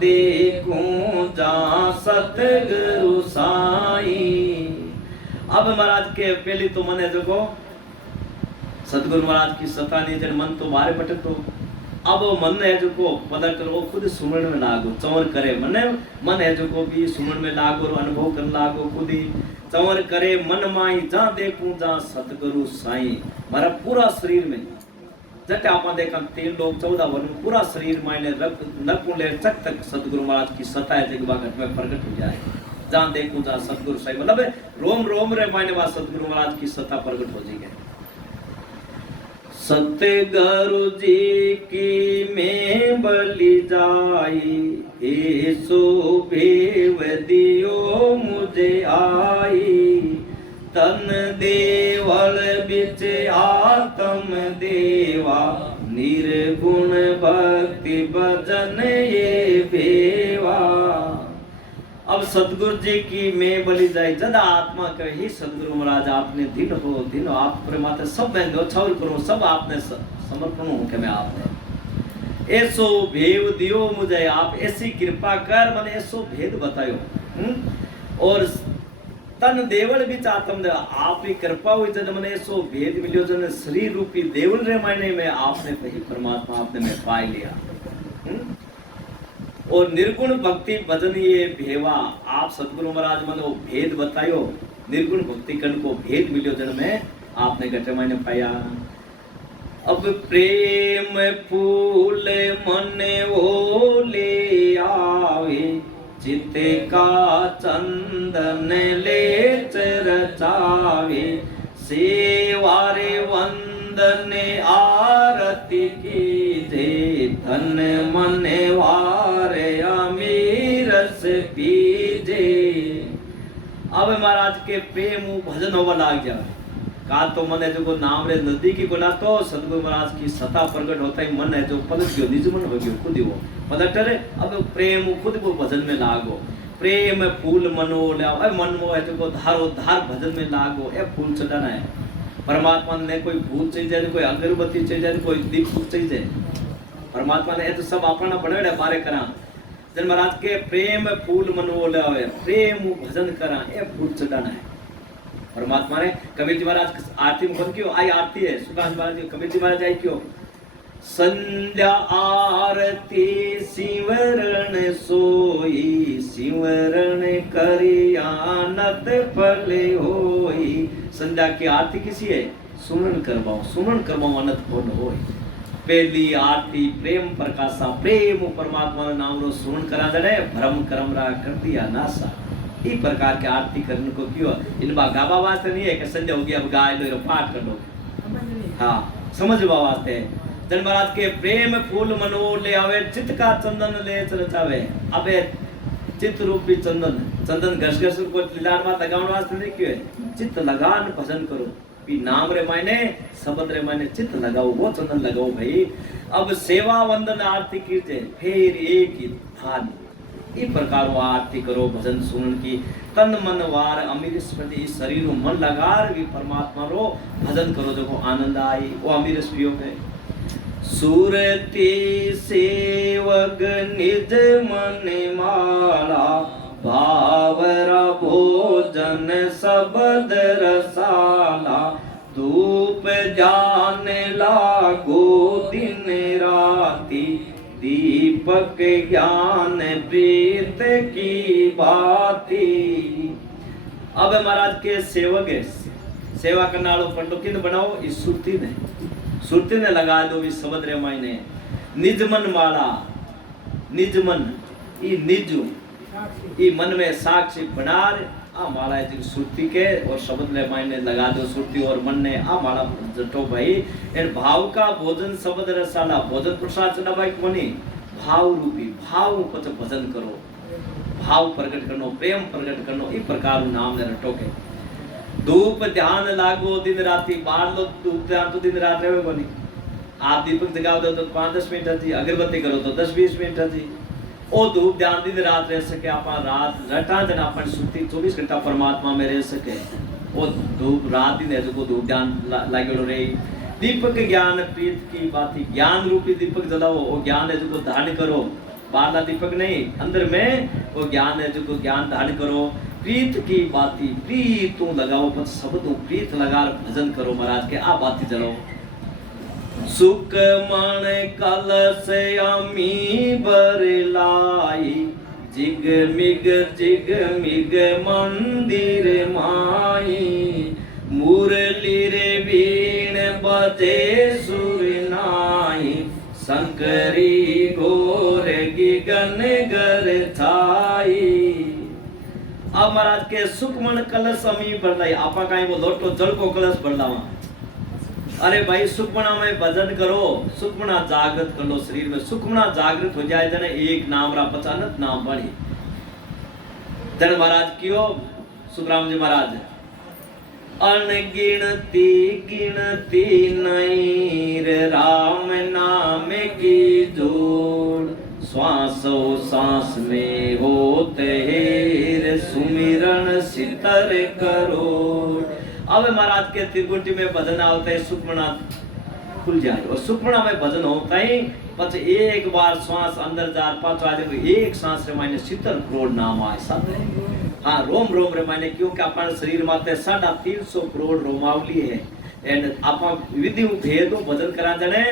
देखूं जा सतगुरु साई। अब महाराज के पहली तो मन है जो सतगुरु महाराज की सत्ता नहीं जन मन तो बारे पटक तो अब वो मन है जो को पता करो खुद सुमरण में लागो चंवर करे मन है जो को भी सुमरण में लागो अनुभव कर लागो खुद ही चंवर करे मन माई जा देखूं जा सतगुरु साईं मारा पूरा शरीर में जट आपा देखा 3 लोग 14 वर्ष पूरा शरीर मायने नकुले चक तक सतगुरु महाराज की सत्ता है जगबा घट में प्रकट हो जाए जा देखूं जा सतगुरु साईं मतलब रोम रोम रे मायने वा सतगुरु महाराज की सत्ता प्रकट हो जाएगी। सतगुरु जी की मैं बलि जाई ऐसो भेव दियो मुझे आई तन देवल बिच आत्म देवा निर्गुण भक्ति भजन ये भेवा। अब सतगुरु जी की मैं बलि जाए जद आत्मा कही सतगुरु महाराज आपने दिन हो आप परमात्मा सब मैं दो छावर करूं सब आपने समर्पण हूं के मैं आपने ऐसो भेद दियो मुझे आप ऐसी कृपा कर मैंने ऐसो भेद बतायो और तन देवल बिच आत्म दे आप ही कृपा हुई जद मैंने ऐसो भेद मिलियो जन शरीर रूपी देवल रे मायने में आपने वही परमात्मा आपने में पाई लिया और निर्गुण भक्ति भजन ये भेवा आप सतगुरु महाराज मनो भेद बतायो निर्गुण भक्ति कन को भेद मिलियो जन में आपने घटे मायने पाया। अब प्रेम फूल मन वो ले आवे चित्ते का चंदन ले चरचावे सेवारे वंदन आरती की जे धन मन वारे अमीरस पीजे। अब महाराज के प्रेम भजन होवा लाग जाए का तो मन है जो नाम रे नजदीकी को ना तो सतगुरु महाराज की सत्ता प्रकट होता ही मन है जो पलट गयो निज मन हो गयो खुद ही वो पलट रे अब प्रेम खुद को भजन में लागो प्रेम फूल मनो ले मन मो है जो धारो धार भजन में लागो ए फूल चढ़ाना है परमात्मा ने कोई फूल चाहिए कोई अगरबत्ती चाहिए कोई दीप चाहिए परमात्मा ने तो सब अपना बड़े बारे करा जन महाराज के प्रेम फूल मनोले आवे, प्रेम भजन करा ए फूल चढ़ाना है परमात्मा ने। कबीर जी महाराज आरती में क्यों आई आरती है, सुभाष महाराज जी कबीर जी महाराज आई क्यों, संध्या आरती सिमरन सोई, सिमरन करिया नत फल होई। संध्या की आरती किसी है, सुमरन करवाओ, सुमरन करवाओ अनंत फल होई। पहली आरती प्रेम प्रकाशा, प्रेम परमात्मा नाम रो सुमरन करा जड़े, भ्रम करम रा कर दिया नासा। इस प्रकार की आरती करने को क्यों, इनबा गावा वास्ते नहीं है कि संध्या होगी अब गाय लो पाठ कर लो, हाँ समझवा वास्ते। जन महाराज के प्रेम फूल मनोर ले आवे, चित्त का चंदन ले चलचावे। अबे चित्त रूपी चंदन, चंदन घस घस को लाड में लगावन वास्ते नहीं क्यों है, चित्त लगान भजन करो। भी नाम रे मायने शब्द रे मायने चित्त लगाओ, वो चंदन लगाओ भाई। अब सेवा वंदन आरती कीजे, फिर एक ही ध्यान। इस प्रकार वो आरती करो, भजन सुन की तन मन वार अमीर स्मृति, शरीर मन लगार भी परमात्मा रो भजन करो, देखो आनंद आई, वो अमीर स्मृति है। सुरती सेवक निज मन माला, भावरा भोजन शब्द रसाला। धूप ध्यान लागो दिन राती, दीपक ज्ञान प्रीत की बाती। अब महाराज के सेवक है, सेवा करने वालों पंडो किन बनाओ, इस सुरती ने, सुरती ने लगा दो इस शब्द रे मायने। निज मन माला, निज मन ई निज ई मन में साक्षी बनार आ माला है सुरती के, और शब्द रे मायने लगा दो सुरती और मन ने आ माला जटो भाई। इन भाव का भोजन शब्द रसाला, भोजन प्रसाद चढ़ा भाई कोनी, भाव रूपी भाव पच भजन करो, भाव प्रकट करनो, प्रेम प्रकट करनो, इस प्रकार नाम ने रटो के। धूप ध्यान लागो दिन राती, बाहर लो धूप ध्यान तो दिन रात रहे कोनी। आप दीपक जगाओ तो 5-10 मिनट जी, अगरबत्ती करो तो 10-20 मिनट जी। ओ धूप ध्यान दिन रात रह सके, आप रात रटा जन अपन सुती 24 घंटा परमात्मा में रह सके। ओ धूप रात दिन है जो धूप ध्यान लागेलो रे। दीपक ज्ञान प्रीत की बाती, ज्ञान रूपी दीपक जलाओ, वो ज्ञान है जो धारण करो, बाहरला दीपक नहीं, अंदर में वो ज्ञान है जो ज्ञान धारण करो। प्रीत की बाती, प्रीत लगाओ, पर शब्दों प्रीत लगा भजन करो महाराज के, आ बाती जलाओ। सुख मन कलश अमी बरलाई, जिग मिग मंदिर माई। मुरली रे वीण बजे सुर नाई, शंकरी गोर गिगन गर छाई। अब महाराज के सुख मन कलश अमी बरलाई, आपा कहीं वो लोटो जल को कलश बरलावा। अरे भाई सुखमना में भजन करो, सुखमना जागृत कर लो शरीर में, सुखमना जागृत हो जाए जने एक नाम रा पचानत नाम बड़ी। जन महाराज क्यों सुखराम जी महाराज, अनगिनती गिनती नहीं राम नाम की जोड़, श्वासो सांस में होते हेर सुमिरन सितर करोड़। अब महाराज के त्रिकुटी में भजन होता है, सुखमना खुल जाए, और सुखमना में भजन होता है, बस एक बार श्वास अंदर जा, 5 आदमी एक सांस रे मायने 70 करोड़ नाम आए सब। हाँ रोम रोम रे मायने, क्योंकि अपन शरीर माते 350 करोड़ रोमावली है। एंड आप विधि भेदो भजन करा जने,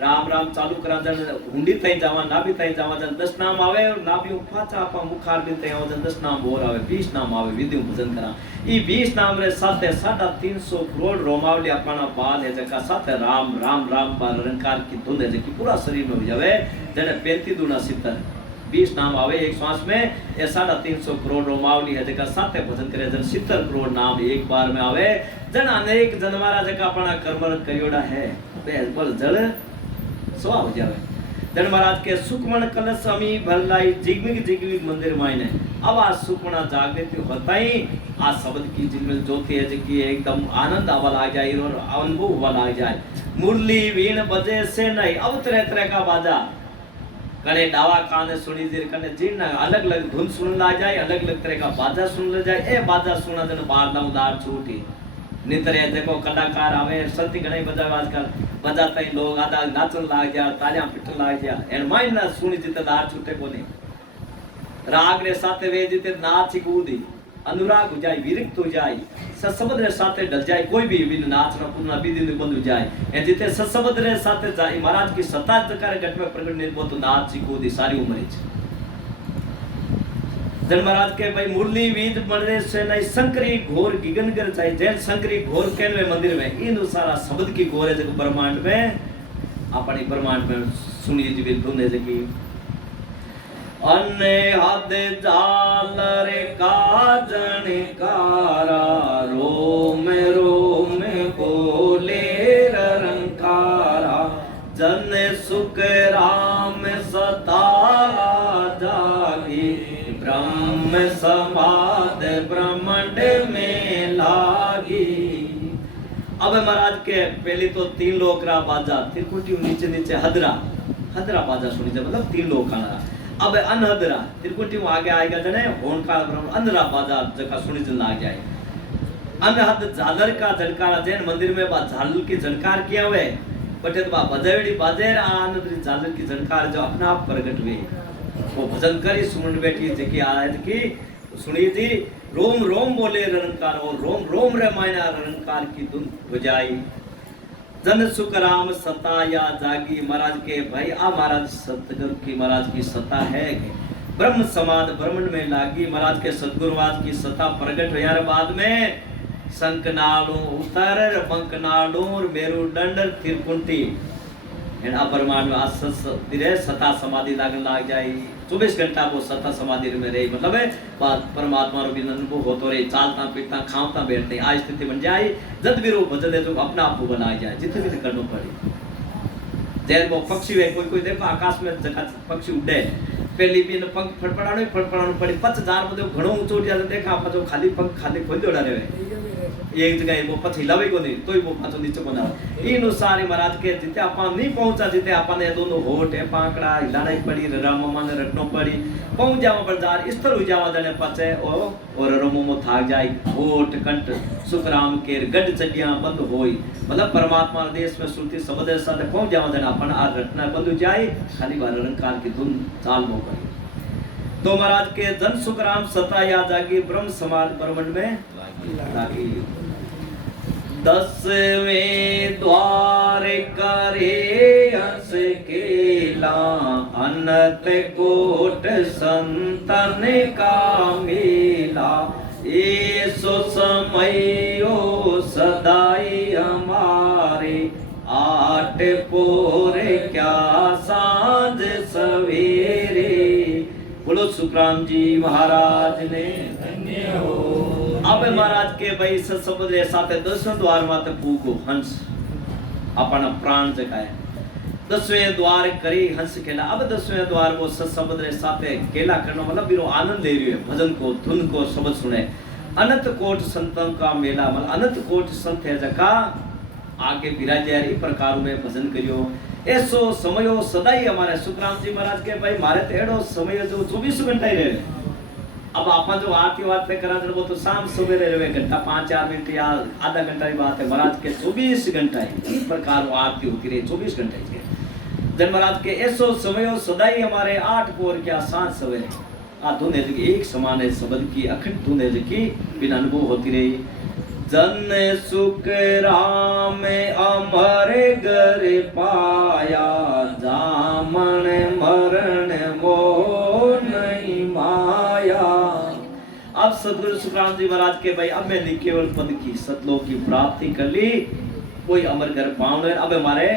राम राम चालू करा जन, हुंडी तई जावा ना भी तई जावा जन 10 नाम आवे, और ना भी फाचा आपा मुखार भी तई आवा जन 10 नाम और आवे, 20 नाम आवे, विधि भजन करा। ई 20 नाम रे साथे 350 करोड़ रोमावली अपना बाल है जका साथे राम राम राम बाल रंकार की धुन है जकी पूरा शरीर में हो जावे। जने 35 दूना 70 20 नाम आवे एक श्वास में, ये 350 करोड़ रोमावली है जका साथे भजन करे जन 70 करोड़ नाम एक बार में आवे। जन अनेक जनवारा जका अपना कर्म करियोड़ा है, बल जल सवा हो जावे। जन महाराज के सुखमन कलश अमी भरलाई, जिगमिग मंदिर मायने। अब आज सुखमना जागृति होता ही आज शब्द की जिनमें ज्योति है जी एकदम आनंद आवा लग जाए और अनुभव हुआ लग जाए। मुरली वीण बजे से नहीं, अब तरह तरह का बाजा कने डावा काने सुनी जीर कने जीन अलग अलग धुन सुन ला जाए, अलग अलग तरह का बाजा सुन ले जाए। ए बाजा सुना जन बार ना उदार छूटी नितरे देखो कलाकार आवे सती गणे बजावे, आजकल बजाते ही लोग आधा नाचन लाग जा, तालियां पिटन लाग जा, एन माइन ना सुनी जिते दार छूटे कोनी। राग रे साथे वे जिते नाच कूदी अनुराग हो जाए विरक्त हो जाए सत्संबंध रे साथे डल जाए कोई भी बिन नाच न कूदना विधि ने बंद हो जाए ए जिते सत्संबंध रे साथे जाए महाराज की सत्ता जकार घट में प्रकट ने वो तो नाच कूदी सारी उम्र है जन महाराज के भाई मुरली वीज मरे से नहीं संकरी घोर गिगन कर चाहिए जैन संकरी घोर केनवे मंदिर में इन सारा शब्द की घोर है जब ब्रह्मांड में अपनी ब्रह्मांड में सुनिए जी बिल्कुल है कि अन्य हद जाल रे काजन कारा रोम रोम बोले रंकारा जन सुख राम सता जागी ब्रह्म समाद ब्रह्मांड में लागी। अब महाराज के पहले तो 3 लोक रा बाजा त्रिकुटी नीचे नीचे हदरा हदरा बाजा सुनी जा मतलब 3 लोक खाना अब अनहदरा त्रिकुटी आगे आएगा जने होनकाल ब्रह्म अंधरा बाजा जका सुनी जन लाग जाए अनहद झालर का झनकार जैन मंदिर में बा झालर की झनकार किया हुए बटे तो बा बजावड़ी बाजे आनंद झालर की झनकार जो अपना आप प्रकट हुए वो भजन करी सुमन बैठी जकी आज की सुनी थी रोम रोम बोले रंकार और रोम रोम रे मायना रंकार की धुन बजाई जन सुख राम सता या जागी महाराज के भाई आ महाराज सतगुरु की महाराज की सत्ता है ब्रह्म समाद ब्रह्मंड में लागी महाराज के सतगुरुवाद की सत्ता प्रकट हो यार बाद में संकनालू उतर पंकनालू मेरुदंड त्रिकुटी ब्रह्मांड में आसस धीरे सता समाधि लागन लाग जाए 24 घंटा वो सता समाधि में रही मतलब है परमात्मा रो बिन अनुभव होतो रे चालता पीटता खावता बैठते आ स्थिति बन जाए जद भी रो भजन दे तो अपना आप बना जाए जितने भी करना पड़े जैन वो पक्षी है कोई देखो आकाश में जगह पक्षी उड़े पहली भी पंख फड़फड़ानो पड़ी 50,000 में घणो ऊंचो उठ जाते देखा आप जो खाली पंख खाली खोल देड़ा रे एक जगह वो पछ हिलावे को नहीं तो ही वो पाछो नीचे को ना इन सारे महाराज के जिते अपन नहीं पहुंचा जिते अपन ने दोनों होठ है पाकड़ा हिलाना ही पड़ी राम मन रटनो पड़ी पहुंच जावा बाजार इस तरह जावा जने पचे और रमो मो थाक जाए होठ कंठ सुखराम के गड चडियां बंद होई मतलब परमात्मा देश में सुरती शब्द साथ पहुंच जावा जने अपन आ रटना बंद हो जाए खाली बार रंकार की धुन चाल मो करी तो महाराज के जन सुखराम सता या जागी ब्रह्म समाज ब्रह्मांड में लागी 10वें द्वार करे हंस केला अनंत कोट संतन का मेला ऐसो समयो सदाई हमारे 8 पोरे क्या सांझ सवेरे बोलो सुखराम जी महाराज ने धन्य हो। अब महाराज के भाई सत्संबंध साथे 10वें द्वार माते पूगो हंस अपना प्राण जगाए 10वें द्वार करी हंस खेला अब 10वें द्वार वो सत्संबंध साथे केला करना मतलब बिरो आनंद ले रही है भजन को धुन को शब्द सुने अनंत कोट संतों का मेला मतलब अनंत कोट संत है जका आगे विराजे इस प्रकार में भजन करियो ऐसो समयो सदाई हमारे सुखराम जी महाराज के भाई मारे तेड़ो समय जो 24 घंटा ही रहे अब आप जो आरती वार्ते करा वो तो शाम सवेरे रहे घंटा 5-4 मिनट या आधा घंटा की बात है महाराज के 24 घंटा ही इस प्रकार वो आरती होती रही 24 घंटे की जन महाराज के ऐसो समयो सदाई हमारे 8 पोर क्या सांझ सवेरे आ धुन है एक समान है शब्द की अखंड धुन है की बिना अनुभव होती रही जन सुख राम अमर घर पाया जामन मरण मोह नहीं माया। अब सतगुरु सुखराम जी महाराज के भाई अब मैंने केवल पद की सतलोक की प्राप्ति कर ली कोई अमर घर पाऊंगे अब हमारे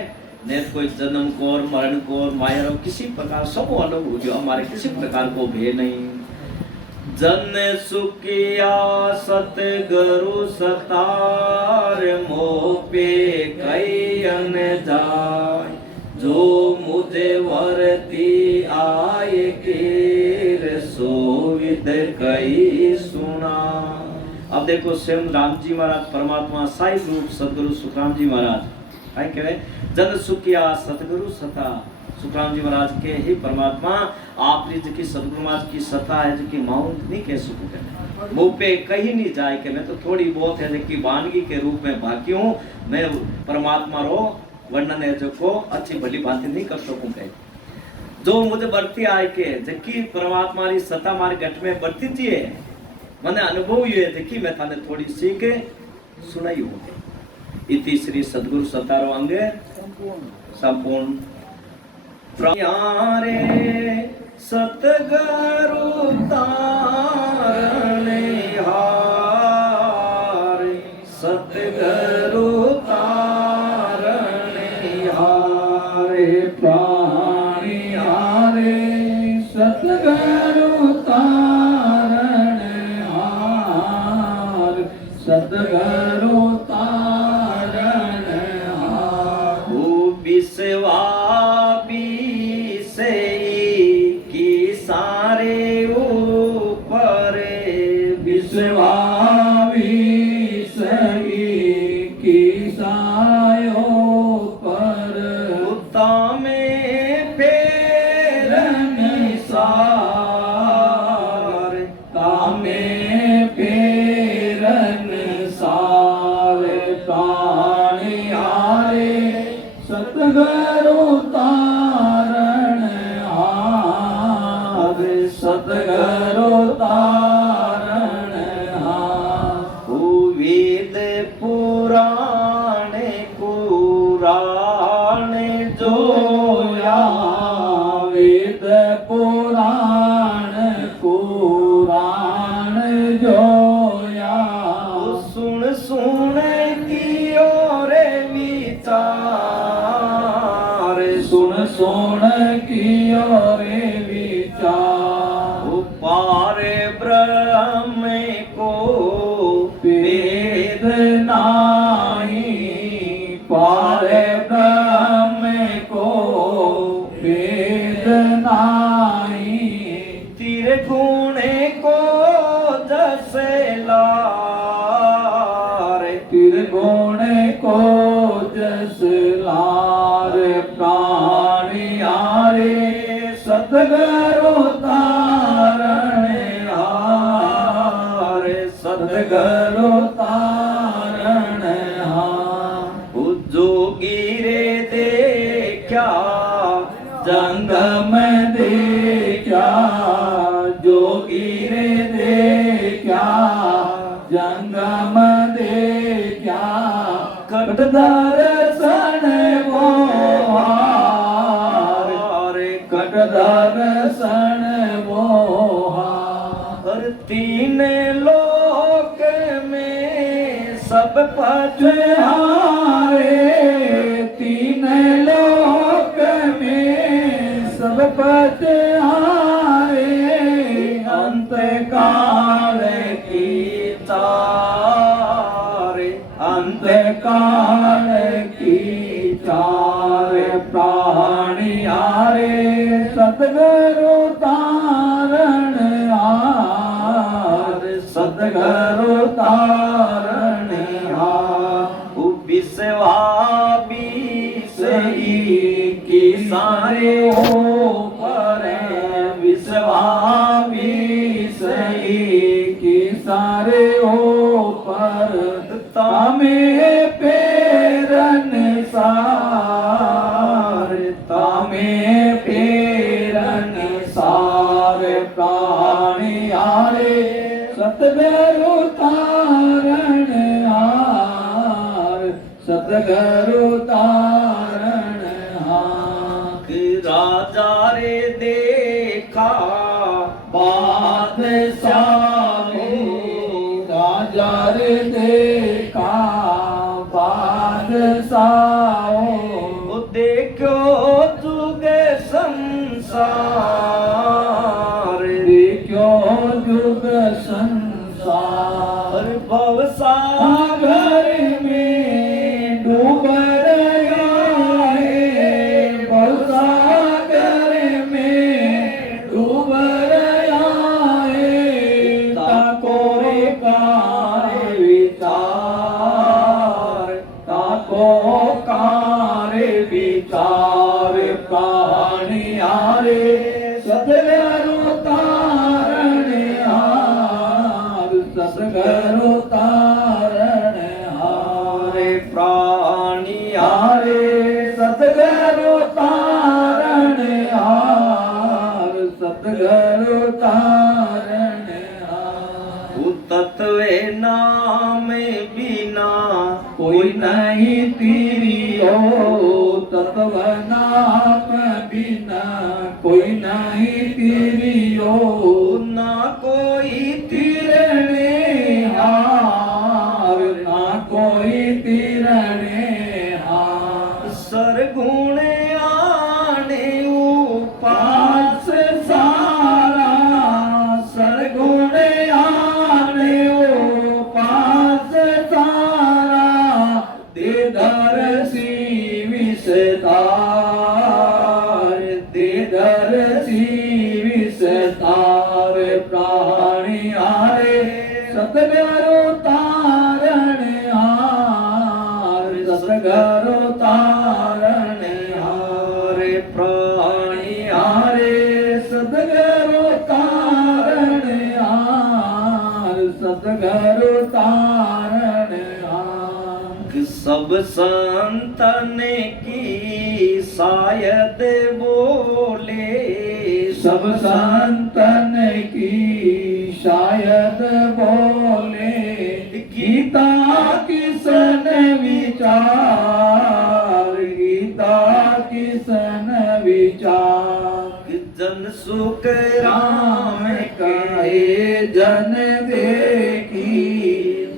ने कोई जन्म को और मरण को और माया रो किसी प्रकार सब अलग हो जो हमारे किसी प्रकार को भेद नहीं जन सुखिया सतगुरु सतार मोपे कई अन जाय जो मुझे वरती आए केर सोविद कई सुना। अब देखो स्वयं राम जी महाराज परमात्मा साई रूप सतगुरु सुखराम जी महाराज काय कहे जन सुखिया सतगुरु सता सुखराम जी महाराज के ही परमात्मा आपने जिसकी सतगुरु महाराज की सत्ता है जिसकी माउंट नहीं कह सकते मुंह पे कहीं नहीं जाए कि मैं तो थोड़ी बहुत है जिसकी वानगी के रूप में बाकी हूँ मैं परमात्मा रो वर्णन है जो को अच्छी भली बातें नहीं कर सकूँ कहीं जो मुझे बढ़ती आए के जकी परमात्मा री सत्ता मारे घट में बढ़ती थी है मैंने अनुभव हुए जकी मैं थाने थोड़ी सीख सुनाई हो इति श्री सद्गुरु सतारो अंग संपूर्ण प्यारे सतगुरु तारने हार सतगुरु तारने हारे प्राणी हारे सतगुरु तारने हार सतगुरु तारने हार विश्वा सतगुरु तारण हार सतगुरु तारण हार वेद पुराण कुरान जोया वेद पुराण कुरान जोया सुन सुन कियो रे विचार सुन सुन कियो रे विचार पार ब्रह्म को वेद नाही पार ब्रह्म को वेद नाही तेरे गुणे को जैसे लार तेरे गुणे को जस लार प्राणी हारे सतगुरु तारण हार सतगुरु तारण हार जोगी रे देखा जंग में देखा जोगी रे देखा जंग में देखा कट दर्शन वो हार कट दर्शन वो हार तीन लोक में सब हारे तीन लोक में सब हारे अंत काल की तारे अंत काल की तारे प्राणी हारे सतगुरु तारण हार सतगुरु तारण हार विश्वा सही की सारे हो पर विश्वा सही की सारे हो पर तामे पेरन सार तामे पेरन सार प्राणी हारे सतगुरु तारण हार सतगुरु तारण हार राजा रे देखा बादशाह राजा रे देखा बादशाह देखो जुग संसार देखो जुग संसार भवसागर में डूब रहा है भवसागर में डूब रहा है ताको कार विचार ताको कार विचार प्राणी हारे सतगुरु तारण हार सतगुरु तारण हारे प्राणी हारे सतगुरु तारण हार तत्वे नाम बिना कोई नहीं तेरी ओ तत्व नाम बिना कोई नहीं तेरी ओ ना कोई तिरणे हार ना कोई तिरणे हार सरगुण आने पास सारा सरगुण आने ओ पास सारा दे दर्शी विस्तार दे दर्शी विस्तार प्राणी आरे सतगुरु तारण हार सतगुरु तारण हार प्राणी हारे सतगुरु तारण हार सतगुरु तारण हार सब संतन की शायद बोले सब संतन की शायद बोले गीता किसन विचार गीता किसन विचार जन सुख राम कहे जन देखी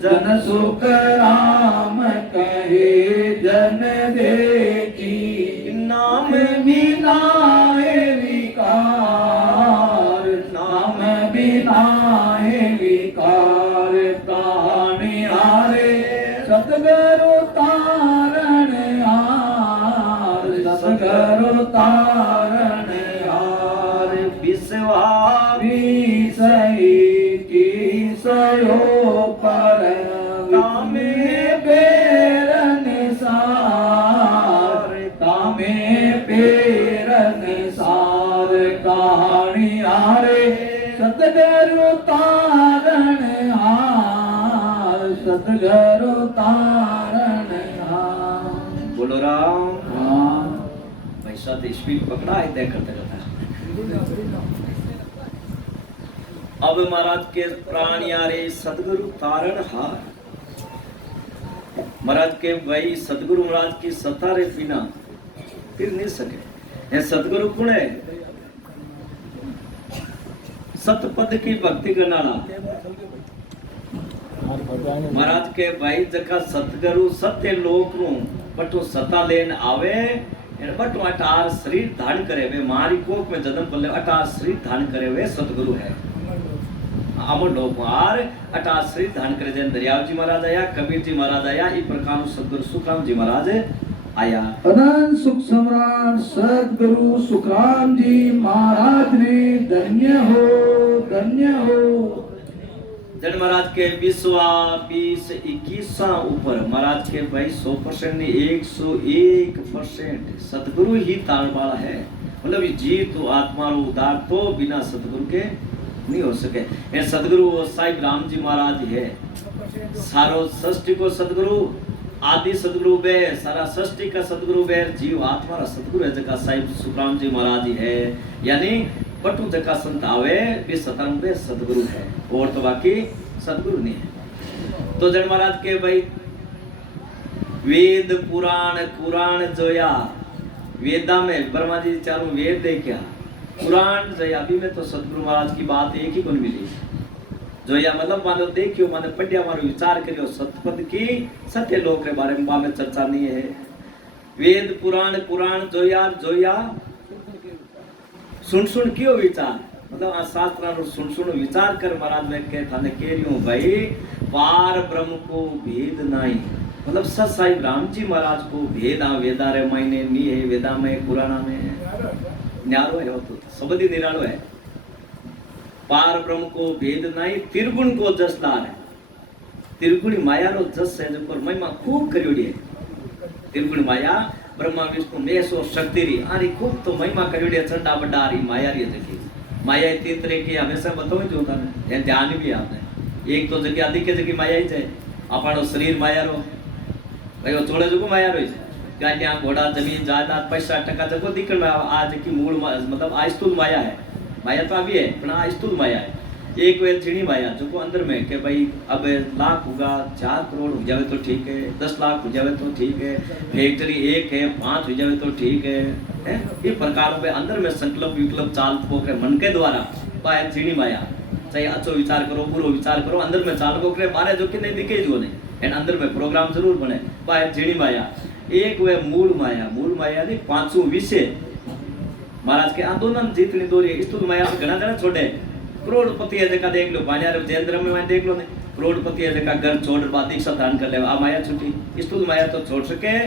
जन सुख राम कहे जन देखी नाम बिना विकार नाम बिना विकार प्राणी हारे सतगुरु तारण हार सतगुरु तारण हार विश्वास विषयी की सयो पर तामे पेरन सार तामे पेरन सार कहानी हारे सतगुरु तारण हार सतगुरु तारण हार बोलो राम। हाँ। भाई साथ स्पीड पकड़ा है तय करते रहता है। अब महाराज के प्राण यारे सतगुरु तारण हार। महाराज के भाई सतगुरु महाराज की सत्ता रे बिना फिर नहीं सके। ये सतगुरु कौन है? सतपद की भक्ति करना महाराज के भाई जका सतगुरु सत्य लोक रू बटो सत्ता लेन आवे बटो अटार शरीर धारण करे वे मारी कोक में जन्म पले अटार शरीर धारण करे वे सतगुरु है। अमर लोक मार अटार शरीर धारण करे जैन दरियाव जी महाराज आया, कबीर जी महाराज आया, इस प्रकार सतगुरु सुखराम जी महाराज आया। अनंत सुख सम्राट सतगुरु सुखराम जी महाराज ने धन्य हो धन्य हो। जन महाराज के 20-21 ऊपर महाराज के भाई 100% नहीं 101% सतगुरु ही तारण वाला है। मतलब जी तो आत्मा रो उदार तो बिना सतगुरु के नहीं हो सके। ये सतगुरु साहिब राम जी महाराज है। सारो सृष्टि को सतगुरु आदि सतगुरु बे सारा सृष्टि का सतगुरु बे जीव आत्मा रा सतगुरु है जका साहिब सुखराम जी महाराज है। यानी बटू जका संत आवे वे सतरम पे सतगुरु है और तो बाकी सतगुरु नहीं है। तो जन महाराज के भाई वेद पुराण कुरान जोया वेदा में ब्रह्मा जी चारों वेद देखा पुराण जोया अभी में तो सतगुरु महाराज की बात एक ही गुण मिली जोया मतलब मानो देखियो मानो पढ़िया मानो विचार करियो सतपद की सत्य लोक के बारे में बामे चर्चा नहीं है। वेद पुराण कुरान जोया जोया सुन सुन क्यों विचार मतलब आ शास्त्र सुन सुन विचार कर महाराज में कह थाने कह रही हूँ भाई पार ब्रह्म को भेद नहीं मतलब सत साहिब राम जी महाराज को भेद वेदा रे मायने नहीं है वेदा में पुराना में न्यारो है तो सबदी निरालो है। पार ब्रह्म को भेद नहीं त्रिगुण को जस लार है। त्रिगुण माया रो जस है जो महिमा खूब करियोड़ी है। त्रिगुण माया ब्रह्मा विष्णु महेश और शक्ति री आरी खूब तो महिमा करियोड़ी है। चंडा बड़ा री माया री जगी माया तीन तरह की हमेशा बताओ जो होता है ध्यान भी आपने एक तो जगह आदि के जगह माया ही है अपनो शरीर माया रो भाई वो चोड़े जो माया रो गाड़ियां घोड़ा जमीन जायदाद पैसा टका जगह दिक्कत में आज की मूल मतलब आस्तुल माया है। माया तो अभी है पर आस्तुल माया है एक वे झिणी माया जो को अंदर में के भाई अब लाख होगा 4 करोड़ हो जावे तो ठीक है, 10 लाख हो जावे तो ठीक है, फैक्ट्री 1 है 5 हो जावे तो ठीक है, हैं? ये प्रकार पे अंदर में संकल्प विकल्प चाल पोकरे मन के द्वारा पाए झिणी माया चाहे अच्छो विचार करो बुरो विचार करो अंदर में चाल पोकरे मारे जो कि नहीं दिखे जो नहीं एंड अंदर में प्रोग्राम जरूर बने पाए झिणी माया। एक वे मूल माया नहीं पांचों विषय महाराज के आंदोलन जितनी दूर है इस माया पे घना घना छोड़े करोड़पति है जका देख लो बाजार जेंद्र में वहां देख लो ने करोड़पति है जका घर छोड़ बाद दीक्षा धारण कर ले आ माया छुटी स्थूल माया तो छोड़ सके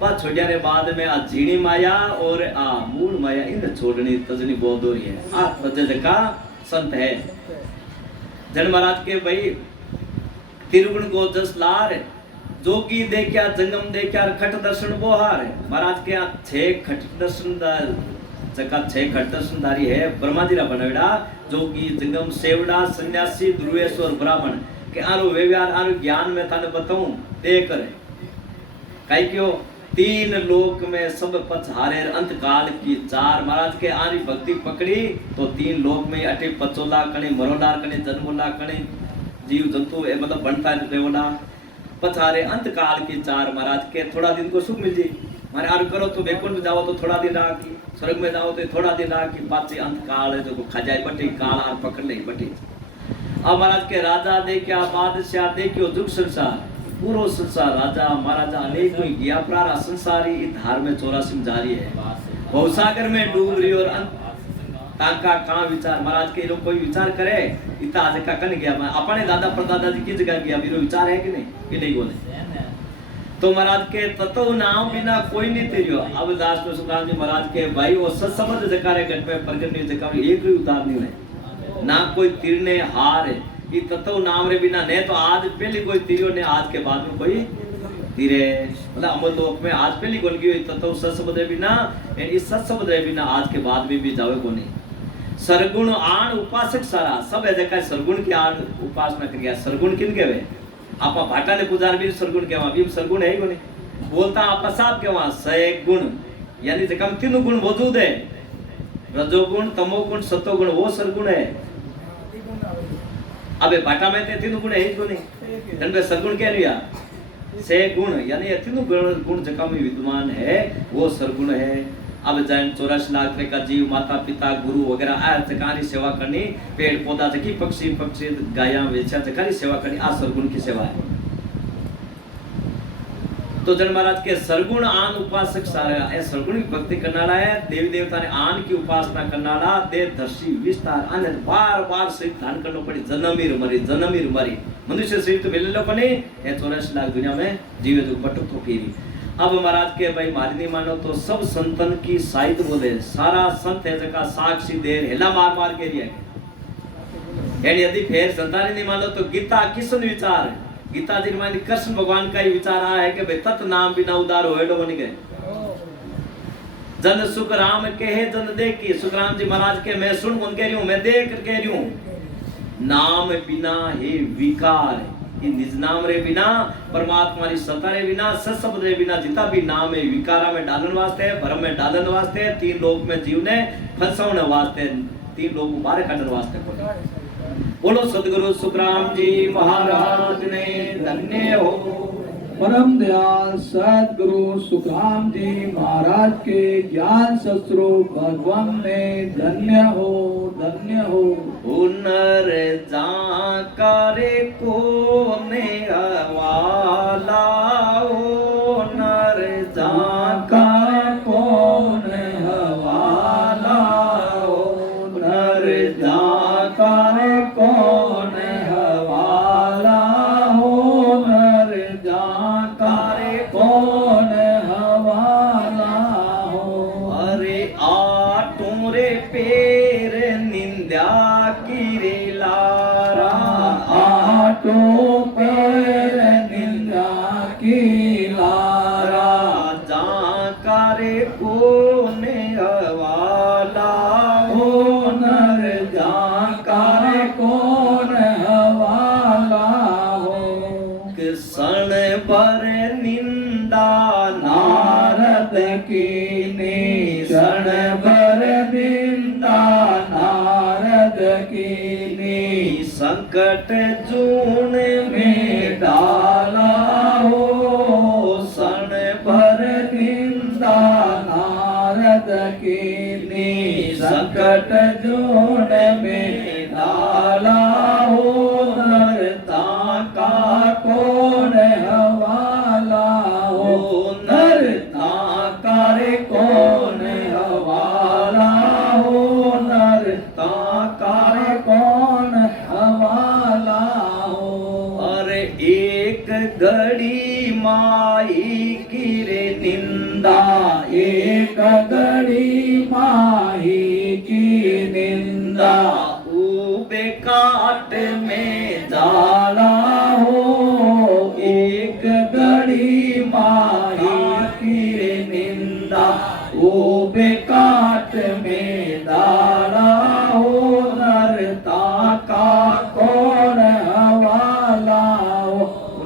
पर छोड़िया रे बाद में आ झीणी माया और आ मूल माया इन छोड़नी तजनी बहुत दूर है आ तज जका संत है जन महाराज के भाई तिरुगुण को जस लार जोगी देखया जंगम देखया खट दर्शन बोहार महाराज के आ 6 खट दर्शन जका 6 खट दर्शनधारी है ब्रह्माजीरा बनवेड़ा जोगी जंगम सेवड़ा सन्यासी ध्रुवेश्वर ब्राह्मण के आरो व्यवहार आरो ज्ञान में थाने बताऊं ते करे काई क्यों 3 लोक में सब पथ हारे अंत काल की 4 महाराज के आरी भक्ति पकड़ी तो 3 लोक में अटे पचोला कणे मरोला कणे जन्मोला कणे जीव जंतु ए मतलब बनता रेवला पथारे अंत काल की 4 महाराज के थोड़ा दिन को सुख मिल जी मारे आर करो तो बैकुंठ जाओ तो थोड़ा दिन रहा की स्वर्ग में जाओ तो थोड़ा दिन रहा की पाछे अंत काल है जो खजाए बटी काल आर पकड़ ले बटी अब महाराज के राजा देखया बादशाह देखियो जुग संसार पूरो संसार राजा महाराजा अनेक कोई गया प्रारा संसारी धार में 84 जारी है भवसागर में डूब रही और अंत ताका का विचार महाराज के लोग कोई विचार करे इतना आज का कन गया मैं अपने दादा परदादा जी की जगह गया मेरा विचार है कि नहीं बोले तो महाराज के तत्व नाम बिना कोई नहीं तेरियो अब दास में सुखराम जी महाराज के भाई वो सत्संबंध जकारे घट में प्रकट नहीं जका एक भी उतार नहीं है ना कोई तीरने हार ये तत्व नाम रे बिना ने तो आज पहली कोई तीरियो ने आज के बाद में कोई तीरे मतलब अमर लोक में आज पहली कोई की तत्व सत्संबंध रे बिना इस सत्संबंध रे बिना आज के बाद में भी जावे को नहीं सरगुण आण उपासक सारा सब है जका सरगुण की आण उपासना कर गया सरगुण किन के वे आपा भाटा ने पुजार भी सरगुण केवा भी सरगुण है ही कोनी बोलता आपा साहब केवा सय गुण यानी जे कम 3 गुण मौजूद है रजोगुण तमोगुण सतोगुण वो सरगुण है अबे भाटा में ते 3 गुण है ही कोनी तन पे सरगुण क्या लिया सय गुण यानी ये 3 गुण जका में विद्यमान है वो सरगुण है अब जैन 84 लाख का जीव माता पिता गुरु वगैरह आ जकारी सेवा करनी पेड़ पौधा जकी पक्षी गाया वेचा जकारी सेवा करनी आ सरगुण की सेवा है तो जन महाराज के सरगुण आन उपासक सारा ए सरगुण की भक्ति करनाला है देवी देवता ने आन की उपासना करनाला देवदर्शी विस्तार आने बार शरीर धारण करनो पड़ी जन्मीर मरी मनुष्य शरीर तो मिले लो पने ए 84 लाख दुनिया में जीवे तो पटक तो फेरी अब महाराज के भाई मारी नहीं मानो तो सब संतन की साहित्य बोले सारा संत है जका साक्षी देर हेला मार के रिया यानी यदि फिर संतान नहीं मानो तो गीता किसन विचार गीता जी में कृष्ण भगवान का ही विचार आया है कि भाई तत् नाम बिना उदार होएडो बन गए जन सुख राम कहे जन देखी सुखराम जी महाराज के मैं सुन कह रही हूं मैं देख कर कह रही हूं नाम बिना हे विकार कि निज नाम रे बिना परमात्मा री सत्ता रे बिना सत्संग रे बिना जितना भी नाम है विकारा में डालन वास्ते भरम में डालन वास्ते 3 लोक में जीव ने फंसाने वास्ते 3 लोक बाहर काटने वास्ते बोलो सतगुरु सुखराम जी महाराज ने धन्य हो परम दयाल सदगुरु सुखराम जी महाराज के ज्ञान शस्त्रों भगवान में धन्य हो हुनर जाकर को ने वाला हुनर जाकर को ने हवाला हुनर जाकर को ने हवाला हुनर जाकर कौन हवाला हो अरे आठों रे पेर निंदा की लारा आठों पैर निंदा की लारा जाकर कौन हवाला हुनर जाकर कौन हवाला किसन पर निंदा नारद की निशन पर निंदा नारद की घड़ी माई की रे निंदा, एक घड़ी माही की निंदा, ऊबे काट में जाला हो। एक घड़ी माही की निंदा, वो बेकाट में डाला हो। नरता का कौन हवाला हो,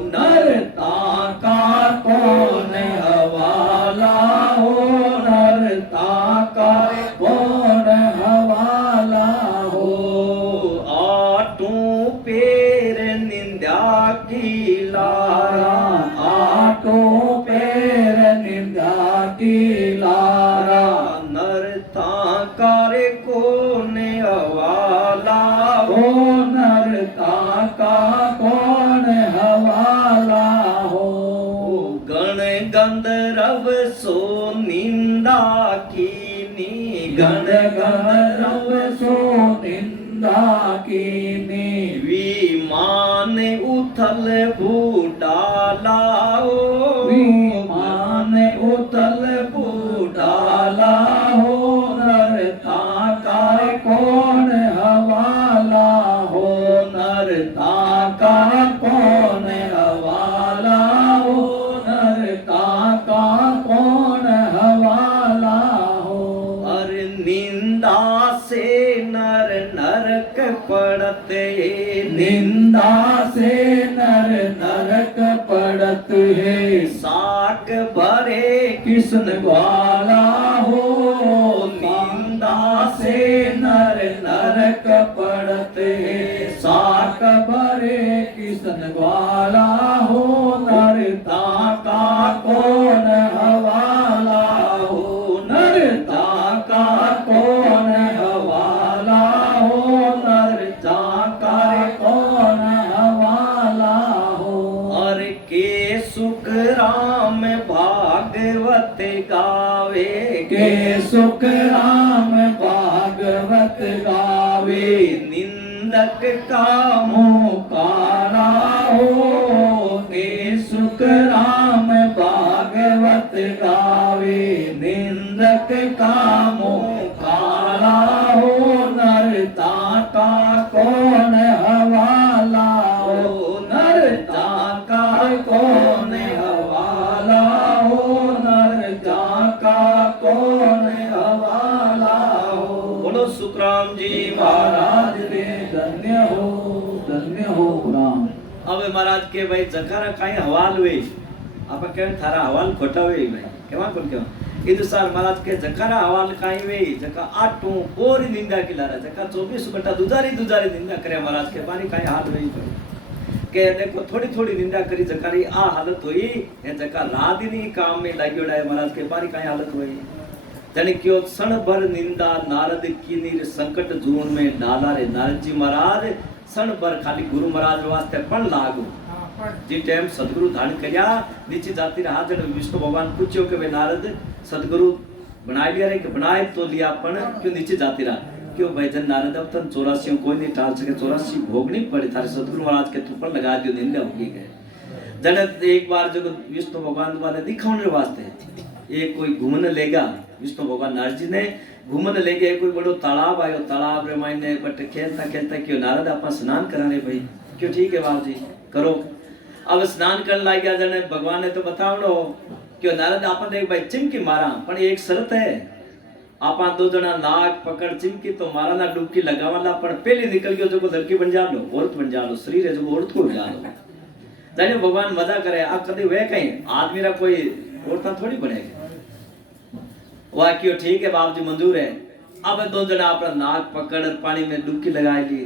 नरता का कौन हवाला हो, नरता का कौन हवाला हो। आटू पेर निंदा की लारा, आटो पैर निंदा की लारा, नरता करे कोन हवाला हो नरता का कौन हवाला हो। गण गंधर्व सो निंदा कीनी, गण गंधर्व सो निंदा कीनी, विमान उथल भूडाला विमान उतल बूढ़ाला हो। नरता का कौन हवाला हो, नरता का कौन हवाला हो, नरता का कौन हवाला हो। और निंदा से नर नरक पड़ते, निंदा से नर नरक पड़त है, साक भरे किसन ग्वाला हो। निंदा से नर नरक पड़त है, साक भरे किसन ग्वाला हो। नरता का कौन हवाला हो, नरता का कौन हवाला हो, नरता का कौन हवाला हो। और के सुख राम भागवत गावे, के सुख राम भागवत गावे, निंदक का मुँह काला हो। के सुख राम भागवत गावे, निंदक का मुँह काला हो। नरता का कौन हवाला हो, नरता का कौन हवाला हो, नरता का कौन हवाला हो। बोलो सुखराम जी महाराज रे धन्य हो राम। હવે મહારાજ કે ભાઈ જખારા કાંઈ હવાલ હોય આપણે કેમ થારા હવાલ ખોટા હોય ભાઈ કેવા કોણ કેવા હિન્દુસ્તાન મહારાજ કે જખારા હવાલ કાંઈ હોય જકા આટું ઓરી નિંદા કિલારા જકા 24 બટા દુજારી દુજારી નિંદા કરે મહારાજ કે પાણી કાંઈ હાલ હોય કે देखो थोड़ी थोड़ी निंदा करी जकारी आ हालत हुई ए जका रादिनी काम में लाग्योड़ा है महाराज के पारी काई हालत हुई जने क्यों सण भर निंदा नारद की नीर संकट जून में डाला रे नारद जी महाराज सण भर खाली गुरु महाराज वास्ते पण लागू जी टाइम सदगुरु धारण करया नीचे जाती रहा जन विष्णु भगवान पूछ्यो के वे नारद सदगुरु बना लिया रे कि बनाए तो लिया पण क्यों नीचे जाती रहा क्यों भाई जन नारद अब तन 84 कोई नहीं टाल सके 84 भोगनी पड़े थारे सदगुरु महाराज के तू पर लगा दियो निंदा होगी गए जन एक बार जो विष्णु भगवान वाले दिखाने वास्ते एक कोई घूमने लेगा विष्णु भगवान नारद जी ने घूमने ले गए कोई बड़ो तालाब आयो तालाब रे मायने बट खेलता खेलता क्यों नारद आपा स्नान कराने भाई क्यों ठीक है बाबू जी करो अब स्नान करने लग गया जने भगवान ने तो बतावनो क्यों नारद आपा देख भाई चिमकी मारा पण एक शर्त है आपा दो जना नाग पकड़ चिमकी तो मारा ना डुबकी लगावाला पण पहले निकल गयो जो लड़की बन जा लो औरत बन जा लो शरीर है जो औरत को जा लो जाने भगवान मजा करे आ कदे वे कहीं आदमी रा कोई औरता थोड़ी बनेगा वाह क्यों ठीक है बाबू जी मंजूर है अब दो जना अपना नाग पकड़ पानी में डुबकी लगाई ली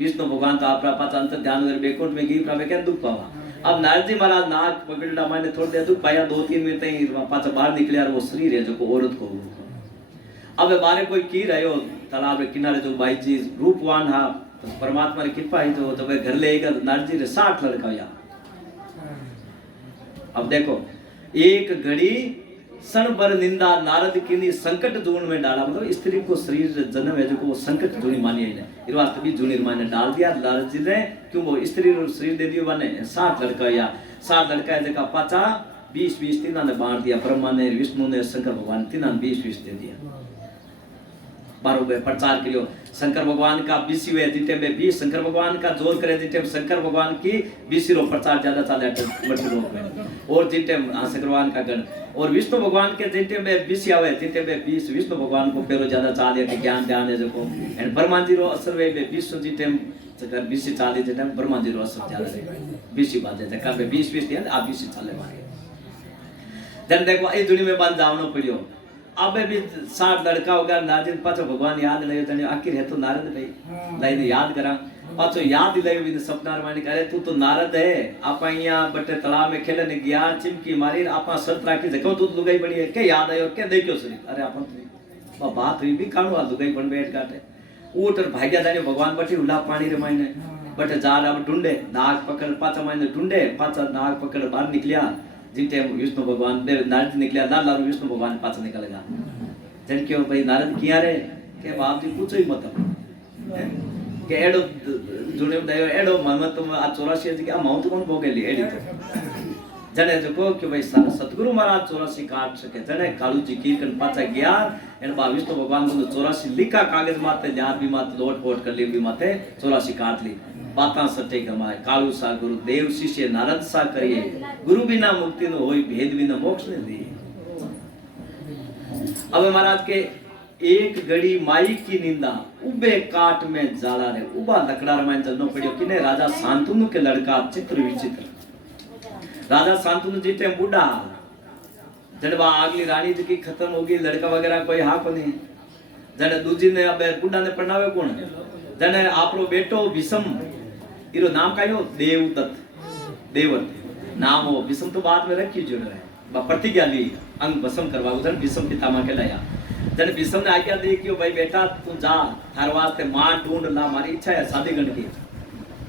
विष्णु भगवान तो अपना पास अंतर ध्यान कर बेकोट में गिर पावे क्या दुख पावा अब नारद जी महाराज नाग पकड़ा मैंने थोड़ी देर दुख पाया 2-3 मिनट ही पास बाहर निकले और वो शरीर है जो को औरत को अब बारे कोई की रहो तालाब के किनारे जो भाई जी रूपवान हा तो परमात्मा की कृपा ही तो भाई घर ले गया नारद जी ने 60 लड़का या अब देखो एक घड़ी सन बर निंदा नारद की संकट जून में डाला, मतलब स्त्री को शरीर जन्म है जो को संकट जूनी मानी है इस वास्ते भी जूनी माने डाल दिया। नारद जी ने क्यों वो स्त्री रो शरीर दे दियो माने 7 लड़का या 7 लड़का है जका पाचा 20-20 तीना ने बांट दिया। ब्रह्मा ने विष्णु ने शंकर भगवान तीना ने 20-20 दे दिया। 12 प्रचार के लिए शंकर भगवान का 20 हुए जिते में 20 शंकर भगवान का जोर करे जिते शंकर भगवान की 20 रो प्रचार ज्यादा चले बड़े लोग में, और जिते शंकर भगवान का गण और विष्णु भगवान के जिते में 20 आवे जिते में 20 विष्णु भगवान को पेरो ज्यादा चाले के ज्ञान ध्यान है जो को एंड ब्रह्मा जी रो असर वे 20 जिते जकर 20 चाले जिते ब्रह्मा जी रो असर ज्यादा है 20 बात है जकर में 20 दिया आ 20 चाले मारे जन देखो ए दुनिया में बन जावनो पड़ियो। अबे भी 7 लड़का होगा नाजिन पाछो भगवान याद नहीं तने आखिर है तो नारद भाई लाइन याद करा पाछो याद ही लई भी सपना मानी करे तू तो नारद है। आप यहाँ बटे तालाब में खेलने गया चिमकी मारी आपा शर्त राखी जको तू लुगाई बड़ी है के याद आयो के देखियो सरी अरे अपन तो बात हुई भी काणो आ लुगाई बन बैठ काटे ऊट और भाग्या जाने भगवान बटी उला पानी रे मायने बटे जा रहा ढूंढे नाग पकड़ पाछा मायने ढूंढे पाछा नाग पकड़ बाहर निकलिया जिते विष्णु भगवान देव नारद निकलिया लाल विष्णु भगवान पास निकलेगा जन क्यों भाई नारद किया रे के बाप जी पूछो ही मत के एडो जुने दयो एडो मन तुम आ 84 जी के माउंट कौन भोगेली एडी तो जने जो को कि भाई सतगुरु महाराज 84 काट सके जने कालू जी कीर्तन पाचा गया एन बा विष्णु भगवान को 84 लिखा कागज माते याद भी माते लोट पोट कर ली भी माते 84 काट ली बाता सटे कमाए कालू सा गुरु देव शिष्य नारद सा करिए गुरु बिना मुक्ति न होई भेद बिना मोक्ष न दी। अब महाराज के एक घड़ी माई की निंदा उबे काट में जाला रे उबा लकड़ा रमान चलनो पड़ियो किने राजा शांतनु के लड़का चित्र विचित्र राजा शांतनु जी टे बूढ़ा जड़वा अगली रानी जी की खत्म होगी लड़का वगैरह कोई हा को नहीं जने दूजी ने अब बूढ़ा ने पढ़ावे कौन जने आपरो बेटो भीष्म इरो नाम का यो देवदत्त देवत नाम हो भीष्म तो बाद में रखी जो है बा प्रतिज्ञा ली अंग भस्म करवा उधर भीष्म पितामह के लाया जन भीष्म ने आज्ञा दी कि भाई बेटा तू जा थार वास्ते मां ढूंढ ला मारी इच्छा है शादी करने की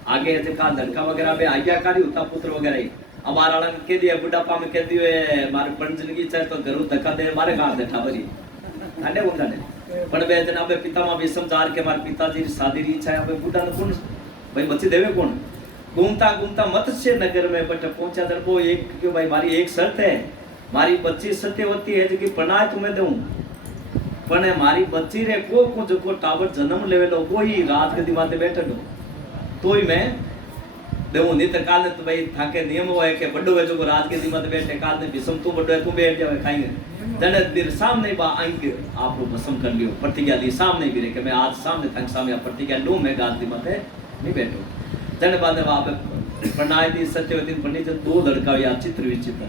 आगे ऐसे का लड़का वगैरह में आज्ञाकारी होता पुत्र वगैरह हमारा रंग के दिए बुढ़ापा में कह दिए मारे पण जिंदगी चाहे तो घरों धक्का दे मारे गांव दे ठावरी ठाडे बोल जाने पण बे जनाब पितामह भीष्म जार के मारे पिताजी की शादी की इच्छा है भाई बुढ़ा ने कौन भाई बच्चे देवे कौन घूमता घूमता मत्स्य नगर में बट पहुंचा जब वो एक क्यों भाई मारी एक शर्त है मारी बच्ची सत्यवती है जो कि पनाह तुम्हें दूं पण मारी बच्ची रे को जो को टावर जन्म लेवेलो कोई रात के दिमाग में बैठो तो ही मैं देवो नित काल ने तो भाई थाके नियम होए के बड्डो है जो रात के दिमाग में बैठे काल ने भीष्म तू बड्डो है तू बैठ जावे खाएंगे जने देर सामने बा अंक आप लोग भस्म कर लियो प्रतिज्ञा ली सामने भी रे कि मैं आज सामने थक सामने प्रतिज्ञा लूं मैं गाल दिमाग में नहीं बैठो जने बाद में वहां पे प्रणाय दी सत्यवती पंडित जो 2 लड़का या चित्र विचित्र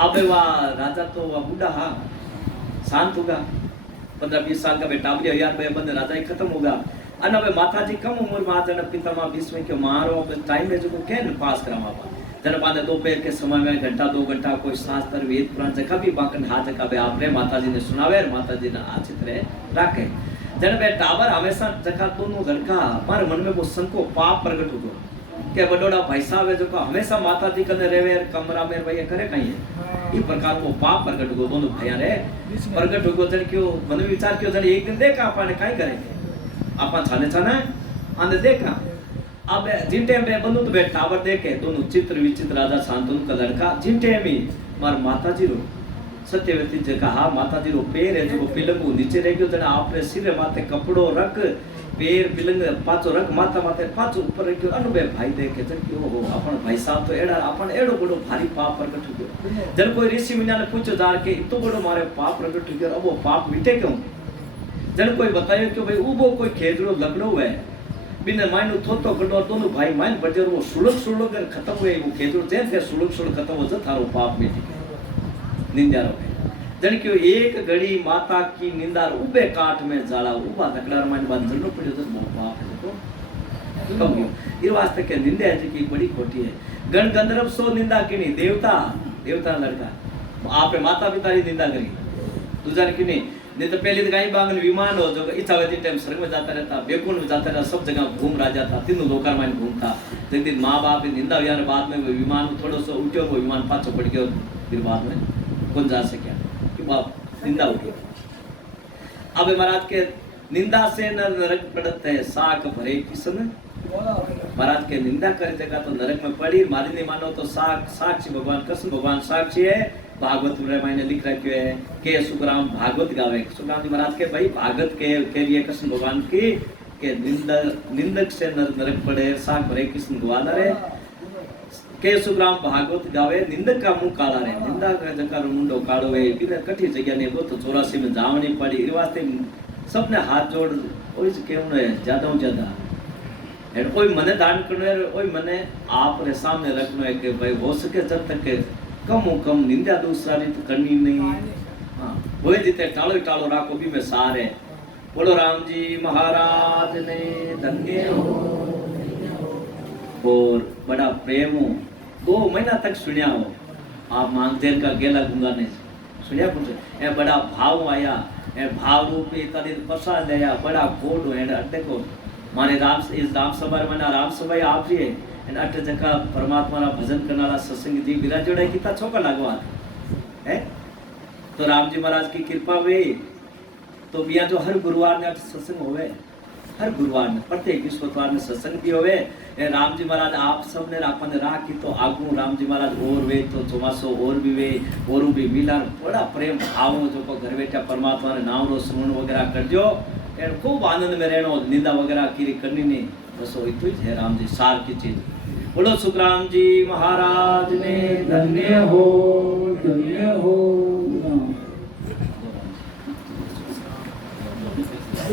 अब वह राजा तो वह बूढ़ा हा शांत होगा 15-20 साल का बेटा भी यार भाई बंद राजा ही खत्म होगा अन अब माता जी कम उम्र में जन पितामह भीष्म के मारो टाइम में जो कैन पास करावा जन बाद दोपहर के समय में घंटा 2 घंटा कोई शास्त्र वेद पुराण जगह भी बाकन हाथ जगह पे आपने माता जी ने सुनावे और माता जी ने आचित्र राखे जन बे टावर हमेशा जगह दोनों लड़का पर मन में वो संको पाप प्रकट हो के बडोड़ा भाई साहब है जो का हमेशा माता जी कने रेवे कमरा में भैया करे कहीं है ई प्रकार वो पाप प्रकट हो दोनों भैया रे प्रकट हो जन क्यों मन विचार क्यों जन एक दिन देखा अपन काई करे आपा छाने छाना आने देखा अब जिन टाइम पे बंदू तो बे टावर देखे दोनों चित्र विचित्र राजा शांतनु का लड़का जिन टाइम में मार माता जी रो सत्यवती जी कहा माता जी रो पैर है जो पिलंगू नीचे रह गयो जना आपने सिर माथे कपड़ो रख पैर पिलंग पाछो रख माथा माथे पाछो ऊपर रह गयो अनु बे भाई देखे जन क्यों हो अपन भाई साहब तो एड़ा अपन एड़ो बड़ो भारी पाप प्रकट हो गयो जन कोई ऋषि मुनि ने पूछो जार के इतो बड़ो मारे पाप प्रकट हो गयो अब वो पाप मिटे क्यों जन कोई बतायो कि भाई उबो कोई खेदरो लगड़ो है बिना मायनो थोतो गडो दोनों भाई मायन बजे वो सुलग कर खत्म हुए वो खेदरो जे सुलग खत्म हो जा थारो पाप मिट गयो निंदा रो जन क्यों एक घड़ी माता की निंदा उबे काट में जाला उबा लकड़ा मायन बांध जनो पड़ो तो वो पाप है तो कम गयो ये वास्ते के निंदा है की बड़ी खोटी है गण गंधर्व सो निंदा की नहीं देवता लड़का आपने माता पिता की निंदा करी दूसरा की नहीं तो पहले तो कहीं बांगन विमान हो जो इच्छा होती टाइम स्वर्ग में जाता रहता बेकुंड में जाता रहता सब जगह घूम रहा जाता तीनों लोकार में घूमता जिस दिन माँ बाप की निंदा हुई बाद में विमान थोड़ा सा उठ्यो वो विमान पाछो पड़ गयो फिर बाद में कौन जा सके बाप निंदा होगी। अब महाराज के निंदा से न नरक पड़त है साक भरे किसन। महाराज के निंदा करे जगह तो नरक में पड़ी, मारी नहीं मानो तो साक्षी भगवान कृष्ण भगवान साक्षी है। भागवत रामायण ने लिख रखे है के सुखराम भागवत गावे। सुखराम जी महाराज के भाई भागवत के लिए कृष्ण भगवान की के निंदक से नरक पड़े साक भरे किसन गवादा रे के सुखराम भागवत गावे निंदक का मुंह काला रे। निंदा का जगह मुंडो कालो है बिना कठी जगह ने वो तो 84 में जावनी पड़ी। इस वास्ते सबने हाथ जोड़ ओई केम ने ज्यादा ज्यादा एंड कोई मने दान करनो है, कोई मने आप रे सामने रखनो है कि भाई हो सके जब तक के कम निंदा दूसरा रीत करनी नहीं। हाँ वो जीते टालो टालो राखो भी में सारे। बोलो राम जी महाराज ने धन्य हो। और बड़ा प्रेम हो 2 महीना तक सुनिया हो आप मांगदेर का गेला गुंगा ने सुनिया कुछ ए बड़ा भाव आया ए भाव रूपी तदिन प्रसाद आया बड़ा कोड है अड्डे को माने इस राम सभा में राम सभा आप जी है अट जगह परमात्मा रा भजन करनारा सत्संग जी विराजोड़े कितना छोका लागवा है। तो राम जी महाराज की कृपा वे तो बिया जो हर गुरुवार ने सत्संग होवे, हर गुरुवार में प्रत्येक विश्ववार में सत्संग भी होवे। राम जी महाराज आप सबने अपन राखी तो आगू राम जी महाराज और वे तो 2400 और भी वे और भी मिला बड़ा प्रेम भाव जो को घर बैठा परमात्मा ने नाम रो सुमन वगैरह कर जो खूब आनंद में रहना निंदा वगैरह की करनी नहीं बस वही तो है राम जी सार की चीज। बोलो सुखराम जी महाराज ने धन्य हो धन्य हो।